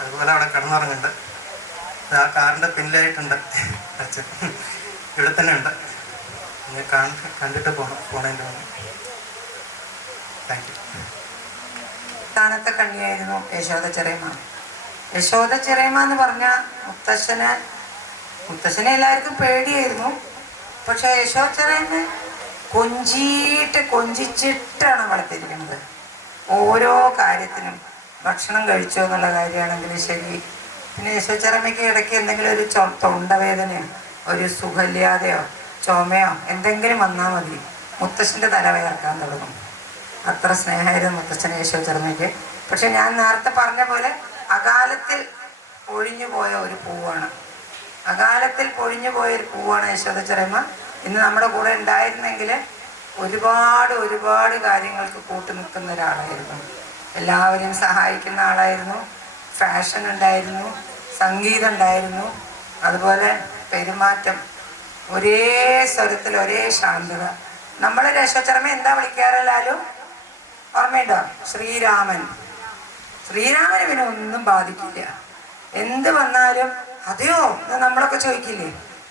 അതുപോലെ അവിടെ കടന്നുറങ്ങുന്നുണ്ട്. ആ കാറിൻ്റെ പിന്നിലായിട്ടുണ്ട് അച്ഛൻ, ഇവിടെ തന്നെ ഉണ്ട്. കണ്ടിട്ട് പോണതിൻ്റെ മുന്നേ താങ്ക് യു. സ്ഥാനത്തെ കണ്ണിയായിരുന്നു യശോദ ചെറിയമ്മ. യശോദ ചെറിയമ്മ എന്ന് പറഞ്ഞാൽ മുത്തശ്ശനെ എല്ലാവർക്കും പേടിയായിരുന്നു. പക്ഷെ യശോദ ചെറിയമ്മ കൊഞ്ചിച്ചിട്ടാണ് വളർത്തിയിരിക്കുന്നത്. ഓരോ കാര്യത്തിനും ഭക്ഷണം കഴിച്ചോ എന്നുള്ള കാര്യമാണെങ്കിലും ശരി. പിന്നെ യശോദ ചെറിയമ്മയ്ക്ക് ഇടയ്ക്ക് എന്തെങ്കിലും ഒരു തൊണ്ടവേദനയോ ഒരു സുഖമില്ലാതെയോ ചുമയോ എന്തെങ്കിലും വന്നാൽ മതി, മുത്തശ്ശൻ്റെ തല വേർക്കാൻ തുടങ്ങും. അത്ര സ്നേഹമായിരുന്നു മുത്തച്ഛൻ യശോദ ചെറിയമ്മയ്ക്ക്. പക്ഷെ ഞാൻ നേരത്തെ പറഞ്ഞ പോലെ അകാലത്തിൽ പൊഴിഞ്ഞു പോയ ഒരു പൂവാണ്, യശോദ ചെറിയമ്മ. ഇന്ന് നമ്മുടെ കൂടെ ഉണ്ടായിരുന്നെങ്കിൽ ഒരുപാട് കാര്യങ്ങൾക്ക് കൂട്ടു നിൽക്കുന്ന ഒരാളായിരുന്നു. എല്ലാവരെയും സഹായിക്കുന്ന ആളായിരുന്നു. ഫാഷൻ ഉണ്ടായിരുന്നു, സംഗീതം ഉണ്ടായിരുന്നു, അതുപോലെ പെരുമാറ്റം, ഒരേ സ്വരത്തിൽ ഒരേ ശാന്തത. നമ്മൾ യശോദ ചെറിയമ്മ എന്താ വിളിക്കാറല്ലാലും ഓർമ്മയുണ്ടോ? ശ്രീരാമന് പിന്നെ ഒന്നും ബാധിക്കില്ല. എന്ത് വന്നാലും അതെയോ എന്ന് നമ്മളൊക്കെ ചോദിക്കില്ലേ.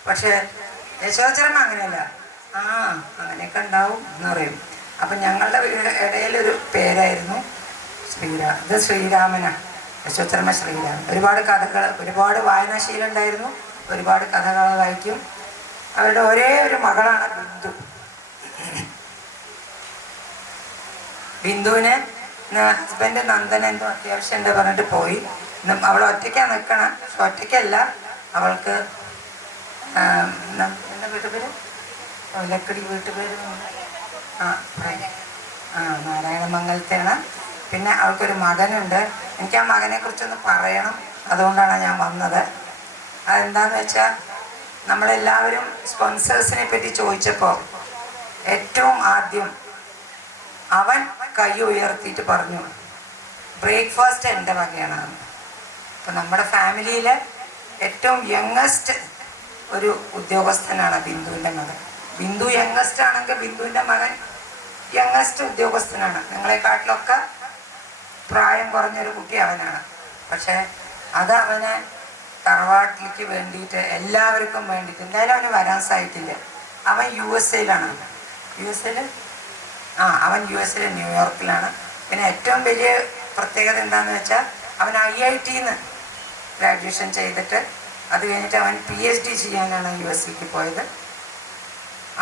പക്ഷെ യശോദ ചെറിയമ്മ അങ്ങനെയല്ല. അങ്ങനെയൊക്കെ ഉണ്ടാവും എന്ന് പറയും. അപ്പം ഞങ്ങളുടെ ഇടയിലൊരു പേരായിരുന്നു ഇത് ശ്രീരാമനാ. യശോദ ചെറിയമ്മ ശ്രീരാമൻ. ഒരുപാട് കഥകൾ, ഒരുപാട് വായനാശീലം ഉണ്ടായിരുന്നു, ഒരുപാട് കഥകൾ വായിക്കും. അവരുടെ ഒരേ ഒരു മകളാണ് ബിന്ദുവിനെ ഹസ്ബൻഡ് നന്ദൻ എന്തോ അത്യാവശ്യം ഉണ്ട് പറഞ്ഞിട്ട് പോയി. അവൾ ഒറ്റയ്ക്കാണ് നിൽക്കണം. പക്ഷെ ഒറ്റയ്ക്കല്ല, അവൾക്ക് എന്താ വീട്ടുപേര്, ലക്കടി വീട്ടുപേര് നാരായണമംഗലത്തെയാണ്. പിന്നെ അവൾക്കൊരു മകനുണ്ട്. എനിക്ക് ആ മകനെ കുറിച്ചൊന്ന് പറയണം, അതുകൊണ്ടാണ് ഞാൻ വന്നത്. അതെന്താന്ന് വെച്ചാൽ നമ്മളെല്ലാവരും സ്പോൺസേഴ്സിനെ പറ്റി ചോദിച്ചപ്പോൾ ഏറ്റവും ആദ്യം അവൻ കൈ ഉയർത്തിയിട്ട് പറഞ്ഞു ബ്രേക്ക്ഫാസ്റ്റ് എൻ്റെ വകയാണ്. അപ്പം നമ്മുടെ ഫാമിലിയിലെ ഏറ്റവും യങ്ങസ്റ്റ് ഒരു ഉദ്യോഗസ്ഥനാണ് ബിന്ദുവിൻ്റെ മകൻ. ബിന്ദു യങ്ങസ്റ്റ് ആണെങ്കിൽ ബിന്ദുവിൻ്റെ മകൻ യങ്ങസ്റ്റ് ഉദ്യോഗസ്ഥനാണ്. നിങ്ങളെക്കാട്ടിലൊക്കെ പ്രായം കുറഞ്ഞൊരു കുട്ടി അവനാണ്. പക്ഷേ അത് അവനെ തറവാട്ടിലേക്ക് വേണ്ടിയിട്ട് എല്ലാവർക്കും വേണ്ടിയിട്ട് എന്തായാലും അവന് വരാൻ സാധിക്കില്ല. അവൻ USA-ലാണ്. അവൻ US-ൽ ന്യൂയോർക്കിലാണ്. പിന്നെ ഏറ്റവും വലിയ പ്രത്യേകത എന്താണെന്ന് വെച്ചാൽ അവൻ IIT-ന്ന് ഗ്രാജുവേഷൻ ചെയ്തിട്ട് അത് കഴിഞ്ഞിട്ട് അവൻ PhD ചെയ്യാനാണ് US-ലേക്ക് പോയത്.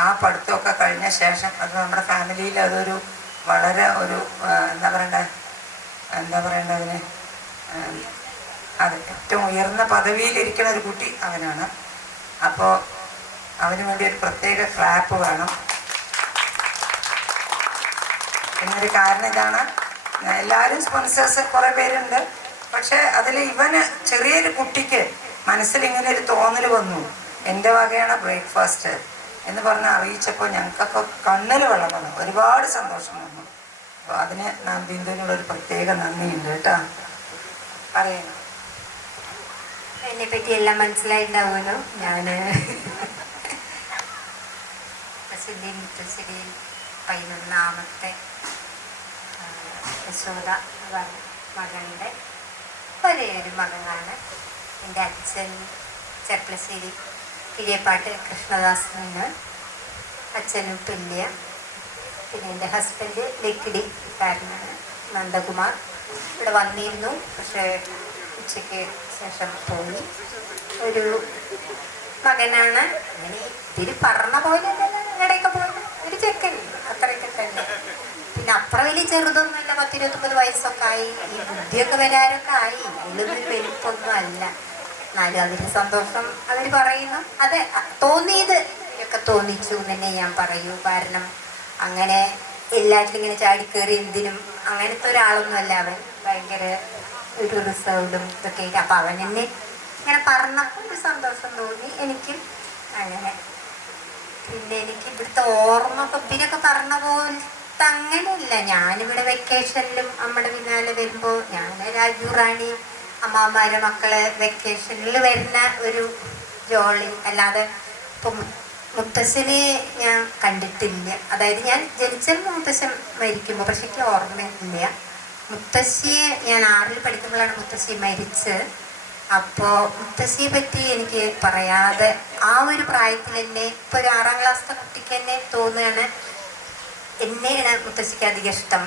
ആ പഠിത്തമൊക്കെ കഴിഞ്ഞ ശേഷം അത് നമ്മുടെ ഫാമിലിയിൽ അതൊരു വളരെ ഒരു എന്താ പറയേണ്ടതിന് അത് ഏറ്റവും ഉയർന്ന പദവിയിലിരിക്കുന്ന ഒരു കുട്ടി അവനാണ്. അപ്പോൾ അവന് വേണ്ടി ഒരു പ്രത്യേക ക്ലാപ്പ് വേണം. എന്നൊരു കാരണം ഇതാണ്, എല്ലാവരും സ്പോൺസേഴ്സ് കുറേ പേരുണ്ട്. പക്ഷെ അതിൽ ഇവന് ചെറിയൊരു കുട്ടിക്ക് മനസ്സിൽ ഇങ്ങനെ ഒരു തോന്നൽ വന്നു, എൻ്റെ വകയാണ് ബ്രേക്ക്ഫാസ്റ്റ് എന്ന് പറഞ്ഞ് അറിയിച്ചപ്പോൾ ഞങ്ങൾക്കൊക്കെ കണ്ണിൽ വെള്ളം വന്നു, ഒരുപാട് സന്തോഷം വന്നു. അപ്പോൾ അതിന് നാം ബിന്ദുവിനുള്ളൊരു പ്രത്യേക നന്ദിയുണ്ട് കേട്ടോ. പറയണം. എന്നെ പറ്റി എല്ലാം മനസ്സിലായിട്ടുണ്ടാവുമല്ലോ. ഞാൻ മുത്തശ്ശേരിയിൽ 11ാമത്തെ യശോദ മകളുടെ ഒരേ ഒരു മകനാണ്. എൻ്റെ അച്ഛൻ ചെർപ്പളശ്ശേരി കിഴിയപ്പാട്ട് കൃഷ്ണദാസനാണ് അച്ഛനും തുല്യ. പിന്നെ എൻ്റെ ഹസ്ബൻഡ് ലക്കിടിക്കാരനാണ് നന്ദകുമാർ. ഇവിടെ വന്നിരുന്നു, പക്ഷേ ഉച്ചയ്ക്ക് ശേഷം പോയി. ഒരു മകനാണ്. അങ്ങനെ ഇതിൽ പറഞ്ഞ പോലെ ഇടയൊക്കെ പോയത് ഒരു ചെക്കൻ, അത്രയൊക്കെ തന്നെ. പിന്നെ അത്ര വലിയ ചെറുതൊന്നുമല്ല, 10-29 വയസ്സൊക്കെ ആയി. ഈ ബുദ്ധിയൊക്കെ വരാനൊക്കെ ആയി. അതിലൊന്നും വലിപ്പൊന്നും അല്ല. എന്നാലും അതിന് സന്തോഷം അവർ പറയുന്നു. അതെ, തോന്നിയത് ഒക്കെ തോന്നിച്ചു തന്നെ ഞാൻ പറയൂ. കാരണം അങ്ങനെ എല്ലാറ്റിലും ഇങ്ങനെ ചാടിക്കേറി എന്തിനും അങ്ങനത്തെ ഒരാളൊന്നുമല്ല അവൻ. ഭയങ്കര ഒരു റിസർവ്ഡും ഇതൊക്കെ ആയിട്ട്. അപ്പം അവൻ എന്നെ ഇങ്ങനെ പറഞ്ഞപ്പോൾ ഒരു സന്തോഷം തോന്നി എനിക്കും അങ്ങനെ. പിന്നെ എനിക്ക് ഇവിടുത്തെ ഓർമ്മ ഇവരൊക്കെ പറഞ്ഞ പോലത്തെ അങ്ങനെയില്ല. ഞാനിവിടെ വെക്കേഷനിലും നമ്മുടെ പിന്നാലെ വരുമ്പോൾ ഞാൻ രാജു റാണി അമ്മാമാരെ മക്കള് വെക്കേഷനിൽ വരുന്ന ഒരു ജോളി അല്ലാതെ ഇപ്പം മുത്തശ്ശനെ ഞാൻ കണ്ടിട്ടില്ല. അതായത് ഞാൻ ജനിച്ചപ്പോൾ മുത്തശ്ശൻ മരിക്കുമ്പോൾ, പക്ഷെ എനിക്ക് ഓർമ്മയില്ല. മുത്തശ്ശിയെ ഞാൻ 6ൽ പഠിക്കുമ്പോഴാണ് മുത്തശ്ശി മരിച്ചത്. അപ്പോൾ മുത്തശ്ശിയെ പറ്റി എനിക്ക് പറയാതെ ആ ഒരു പ്രായത്തിൽ തന്നെ ഇപ്പോൾ ഒരു 6ാം ക്ലാസ്സിലെ കുട്ടിക്ക് തന്നെ തോന്നുകയാണ് എന്നെയാണ് മുത്തശ്ശിക്ക് അധികം ഇഷ്ടം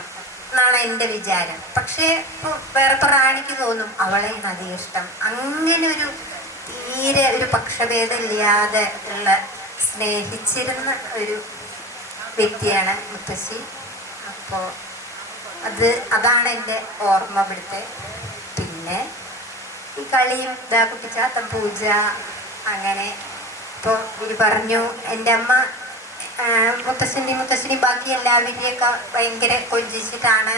എന്നാണ് എൻ്റെ വിചാരം. പക്ഷേ ഇപ്പോൾ വേറെ റാണിക്ക് തോന്നും അവളെയാണ് അധികം ഇഷ്ടം. അങ്ങനെ ഒരു തീരെ ഒരു പക്ഷഭേദമില്ലാതെ ഉള്ള സ്നേഹിച്ചിരുന്ന ഒരു വ്യക്തിയാണ് മുത്തശ്ശി. അപ്പോൾ അതാണ് എൻ്റെ ഓർമ്മ ഇവിടുത്തെ. പിന്നെ ഈ കളിയും ഇതാ കുട്ടിച്ചാത്തം പൂജ അങ്ങനെ. ഇപ്പോൾ ഇവർ പറഞ്ഞു എൻ്റെ അമ്മ മുത്തശ്ശിൻ്റെയും ബാക്കി എല്ലാവരെയൊക്കെ ഭയങ്കര കൊഞ്ചിച്ചിട്ടാണ്.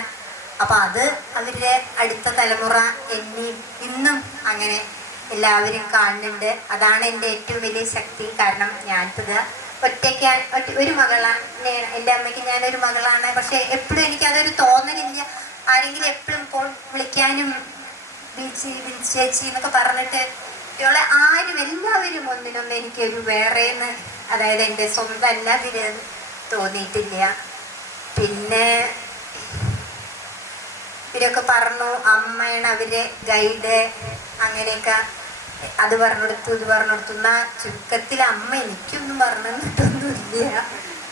അപ്പം അത് അവരുടെ അടുത്ത തലമുറ ഇന്നും അങ്ങനെ എല്ലാവരും കാണുന്നുണ്ട്. അതാണ് എൻ്റെ ഏറ്റവും വലിയ ശക്തി. കാരണം ഞാനിത് ഒരു മകളാണ്. എൻ്റെ അമ്മയ്ക്ക് ഞാനൊരു മകളാണ്. പക്ഷെ എപ്പോഴും എനിക്കതൊരു തോന്നലില്ല. ആരെങ്കിലും എപ്പോഴും വിളിക്കാനും ചേച്ചി എന്നൊക്കെ പറഞ്ഞിട്ട് ഇവളെ ആരും എല്ലാവരും ഒന്നിനൊന്നും എനിക്കൊരു വേറെന്ന്, അതായത് എൻ്റെ സ്വന്തം അല്ലാതിന് തോന്നിയിട്ടില്ല. പിന്നെ ഇവരൊക്കെ പറഞ്ഞു അമ്മയാണ് അവര് ഗൈഡ് അങ്ങനെയൊക്കെ. അത് പറഞ്ഞെടുത്തു ഇത് പറഞ്ഞെടുത്തു. എന്നാൽ ചുരുക്കത്തിൽ അമ്മ എനിക്കൊന്നും പറഞ്ഞു തന്നിട്ടൊന്നുമില്ല.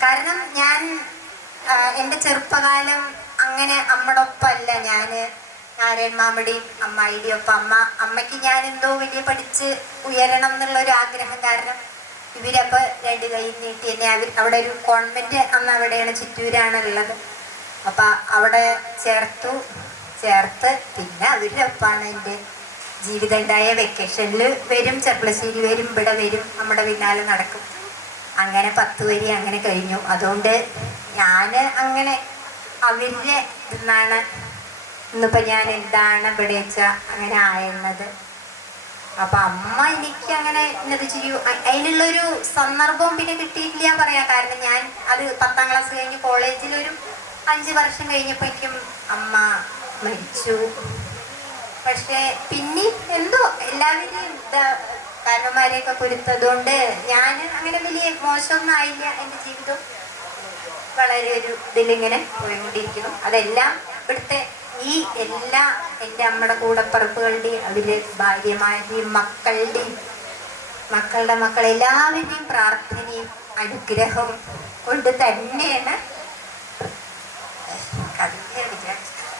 കാരണം ഞാൻ എൻ്റെ ചെറുപ്പകാലം അങ്ങനെ അമ്മയുടെ ഒപ്പമല്ല. ഞാൻ നാരായൺ മാമയുടെയും അമ്മായിയുടെയും ഒപ്പം അമ്മയ്ക്ക് ഞാൻ എന്തോ വലിയ പഠിച്ച് ഉയരണം എന്നുള്ളൊരു ആഗ്രഹം. കാരണം ഇവരപ്പോൾ 2 കൈ നീട്ടി എന്നെ അവിടെ ഒരു കോൺവെൻറ്റ് അന്ന് അവിടെയാണ്, ചിറ്റൂരാണ് ഉള്ളത്. അപ്പം അവിടെ ചേർത്ത് പിന്നെ അവരുടെ ഒപ്പമാണ് എൻ്റെ ജീവിതം ഉണ്ടായ. വെക്കേഷനിൽ വരും, ചെർപ്പളശ്ശേരി വരും, ഇവിടെ വരും, നമ്മുടെ പിന്നാലെ നടക്കും. അങ്ങനെ 10 വരി അങ്ങനെ കഴിഞ്ഞു. അതുകൊണ്ട് ഞാൻ അങ്ങനെ അവരുടെ ഇന്നാണ് ഇന്നിപ്പോൾ ഞാൻ എന്താണ് ഇവിടെ വെച്ചാൽ അങ്ങനെ ആയിരുന്നത്. അപ്പം അമ്മ എനിക്ക് അങ്ങനെ എന്നത് ചെയ്യൂ അതിനുള്ളൊരു സന്ദർഭവും പിന്നെ കിട്ടിയിട്ടില്ല പറയാം. കാരണം ഞാൻ അത് 10ാം ക്ലാസ് കഴിഞ്ഞ് കോളേജിലൊരു 5 വർഷം കഴിഞ്ഞപ്പോഴേക്കും അമ്മ മരിച്ചു. പക്ഷേ പിന്നെ എന്തോ എല്ലാവരെയും കാരണന്മാരെയൊക്കെ പൊരുത്തതുകൊണ്ട് ഞാൻ അങ്ങനെ വലിയ മോശമൊന്നും ആയില്ല. എൻ്റെ ജീവിതം വളരെ ഒരു ഇതിലിങ്ങനെ പോയിക്കൊണ്ടിരിക്കുന്നു. അതെല്ലാം ഇവിടുത്തെ ഈ എല്ലാ എൻ്റെ അമ്മയുടെ കൂടപ്പറപ്പുകളുടെയും അവര് ഭാര്യമാരുടെയും മക്കളുടെ മക്കളെല്ലാവരുടെയും പ്രാർത്ഥനയും അനുഗ്രഹവും കൊണ്ട് തന്നെയാണ്.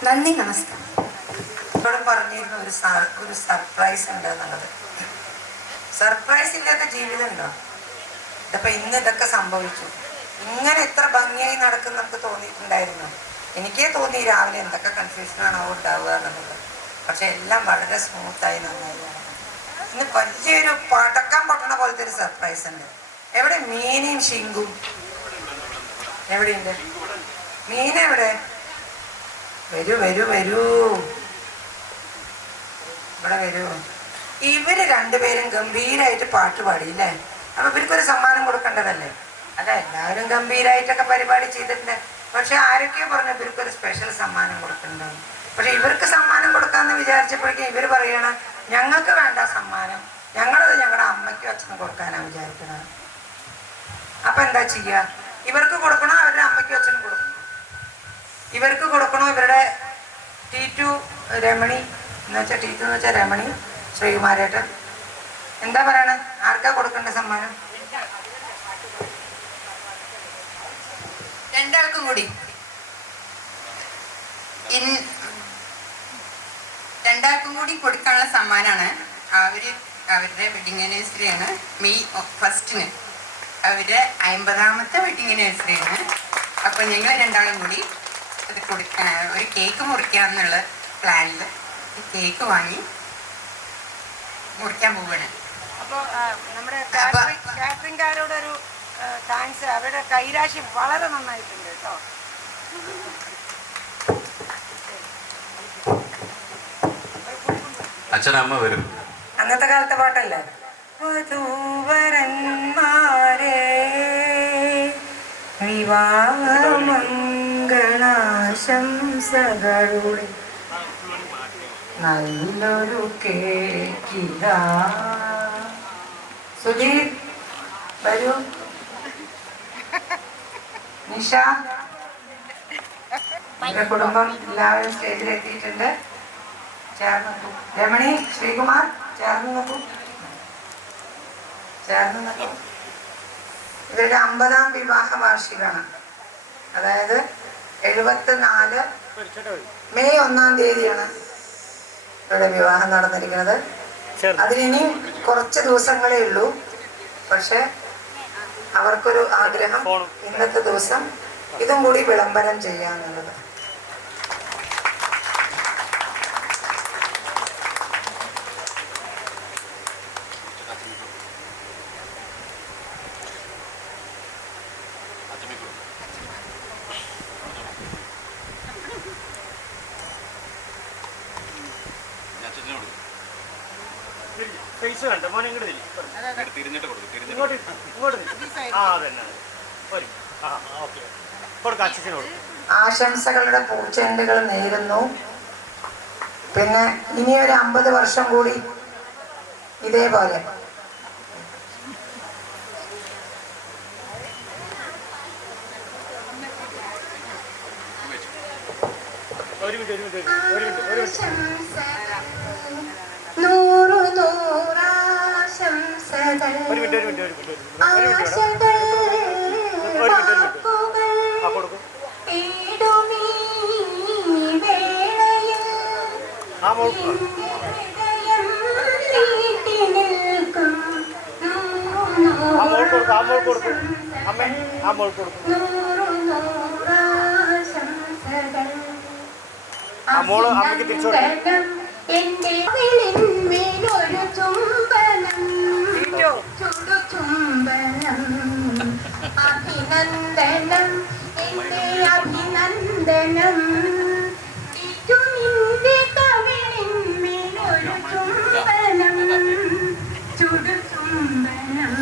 നന്ദി, നമസ്കാരം. ഇപ്പോഴും പറഞ്ഞിരുന്നു ഒരു സർപ്രൈസ് ഉണ്ട് എന്നുള്ളത്. സർപ്രൈസ് ഇല്ലാത്ത ജീവിതം ഉണ്ടോ? ഇതിപ്പോൾ ഇന്ന് ഇതൊക്കെ സംഭവിച്ചു. ഇങ്ങനെ എത്ര ഭംഗിയായി നടക്കും നമുക്ക് തോന്നിയിട്ടുണ്ടായിരുന്നു. എനിക്കേ തോന്നി രാവിലെ എന്തൊക്കെ കൺഫ്യൂഷനാണോ ഉണ്ടാവുക എന്നുള്ളത്. പക്ഷെ എല്ലാം വളരെ സ്മൂത്തായി നന്നായി നടക്കും. ഇന്ന് വലിയൊരു പടക്കം പൊട്ടണ പോലത്തെ ഒരു സർപ്രൈസ് ഉണ്ട്. എവിടെ മീനയും ഷിങ്കും? എവിടെയുണ്ട് മീന? എവിടെ? വരൂ വരൂ വരൂ, ഇവിടെ വരൂ. ഇവര് 2 പേരും ഗംഭീരമായിട്ട് പാട്ട് പാടിയില്ലേ? അപ്പൊ ഇവർക്കൊരു സമ്മാനം കൊടുക്കേണ്ടതല്ലേ? അല്ല, എല്ലാവരും ഗംഭീരമായിട്ടൊക്കെ പരിപാടി ചെയ്തിട്ടുണ്ട്. പക്ഷെ ആരൊക്കെയോ പറഞ്ഞു ഇവർക്കൊരു സ്പെഷ്യൽ സമ്മാനം കൊടുക്കുന്നുണ്ടാവും. പക്ഷെ ഇവർക്ക് സമ്മാനം കൊടുക്കാമെന്ന് വിചാരിച്ചപ്പോഴേക്കും ഇവർ പറയണം ഞങ്ങൾക്ക് വേണ്ട സമ്മാനം, ഞങ്ങളത് ഞങ്ങളുടെ അമ്മയ്ക്കും അച്ഛനും കൊടുക്കാനാണ് വിചാരിക്കുന്നത്. അപ്പം എന്താ ചെയ്യുക? ഇവർക്ക് കൊടുക്കണോ അവരുടെ അമ്മയ്ക്കും അച്ഛനും കൊടുക്കണം? ഇവർക്ക് കൊടുക്കണോ ഇവരുടെ T2 രമണി എന്ന് വെച്ചാൽ T2 എന്ന് വെച്ചാൽ രമണി ശ്രീകുമാരേട്ടൻ എന്താ പറയണേ? ആർക്കാ കൊടുക്കേണ്ട സമ്മാനം? രണ്ടാൾക്കും കൂടി കൊടുക്കാനുള്ള സമ്മാനമാണ്. അവരുടെ വെഡിങ് ആനിവേഴ്സറിയാണ് മെയ് 1 അവരുടെ 50ാമത്തെ വെഡിങ് ആനിവേഴ്സറിയാണ്. അപ്പോൾ ഞങ്ങൾ രണ്ടാളും കൂടി ഇത് കൊടുക്കാൻ ഒരു കേക്ക് മുറിക്കാമെന്നുള്ള പ്ലാനിൽ കേക്ക് വാങ്ങി മുറിക്കാൻ പോവുകയാണ്. അപ്പോൾ നമ്മുടെ കാറ്ററിംഗുകാരോടൊരു താങ്ക്സ്. അവരുടെ കൈരാശി വളരെ നന്നായിട്ടുണ്ട് കേട്ടോ. അച്ഛനമ്മ വരും. അന്നത്തെ കാലത്തെ പാട്ടല്ലേ? വധൂവരന്മാരെ വിവാഹമംഗളാശംസകളുടെ നല്ലൊരു കേക്കിതാ. സുധീർ വരൂ. നിഷ, എന്റെ കുടുംബം എല്ലാവരും സ്റ്റേജിലെത്തിയിട്ടുണ്ട്. ചേർന്ന് നോക്കൂ. രമണി, ശ്രീകുമാർ ചേർന്ന് നോക്കൂ. ചേർന്ന് നോക്കൂ. ഇവരുടെ 50-ാം വിവാഹ വാർഷികമാണ്. അതായത് 74 മെയ് 1-ാം തീയതിയാണ് ഇവിടെ വിവാഹം നടന്നിരിക്കുന്നത്. അതിനി കുറച്ച് ദിവസങ്ങളേ ഉള്ളൂ. പക്ഷെ അവർക്കൊരു ആഗ്രഹം ഇന്നത്തെ ദിവസം ഇതും കൂടി വിളംബരം ചെയ്യാന്നുള്ളത്. ആശംസകളുടെ പൂച്ചെണ്ടുകൾ നേരുന്നു. പിന്നെ ഇനി ഒരു 50 വർഷം കൂടി ഇതേപോലെ അഭിനന്ദനം, എന്റെ അഭിനന്ദനം. കവിളിന്മേലൊരു ചുംബനം, ചുടു ചുംബനം.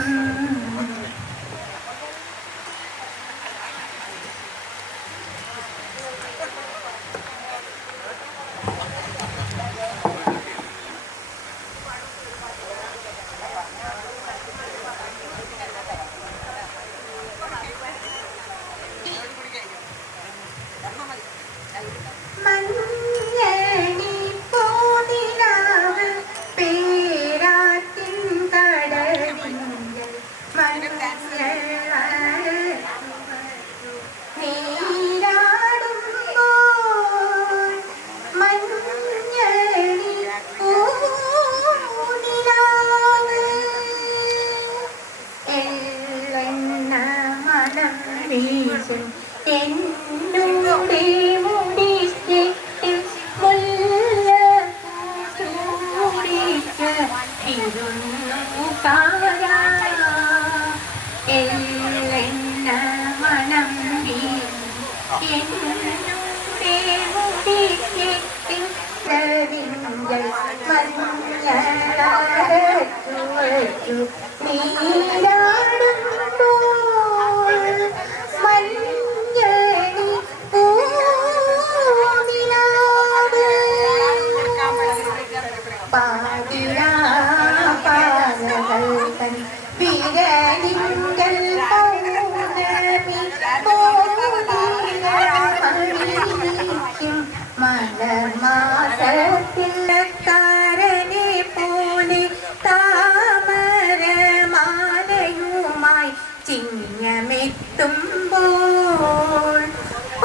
മലർമാസത്തിലക്കാരനെ പോലെ താമരമാലയുമായി ചിങ്ങമെത്തുമ്പോൾ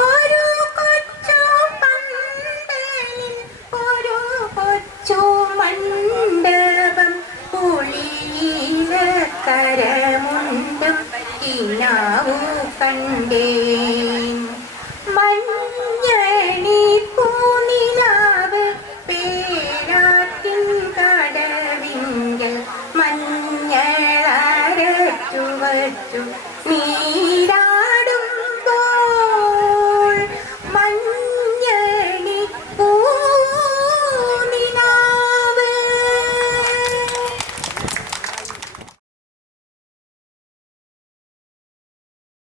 ഒരു കൊച്ചു പന്തലിൽ ഒരു കൊച്ചു മണ്ഡപം പുളിയിലക്കരമുണ്ടും കിനാവു കണ്ടേ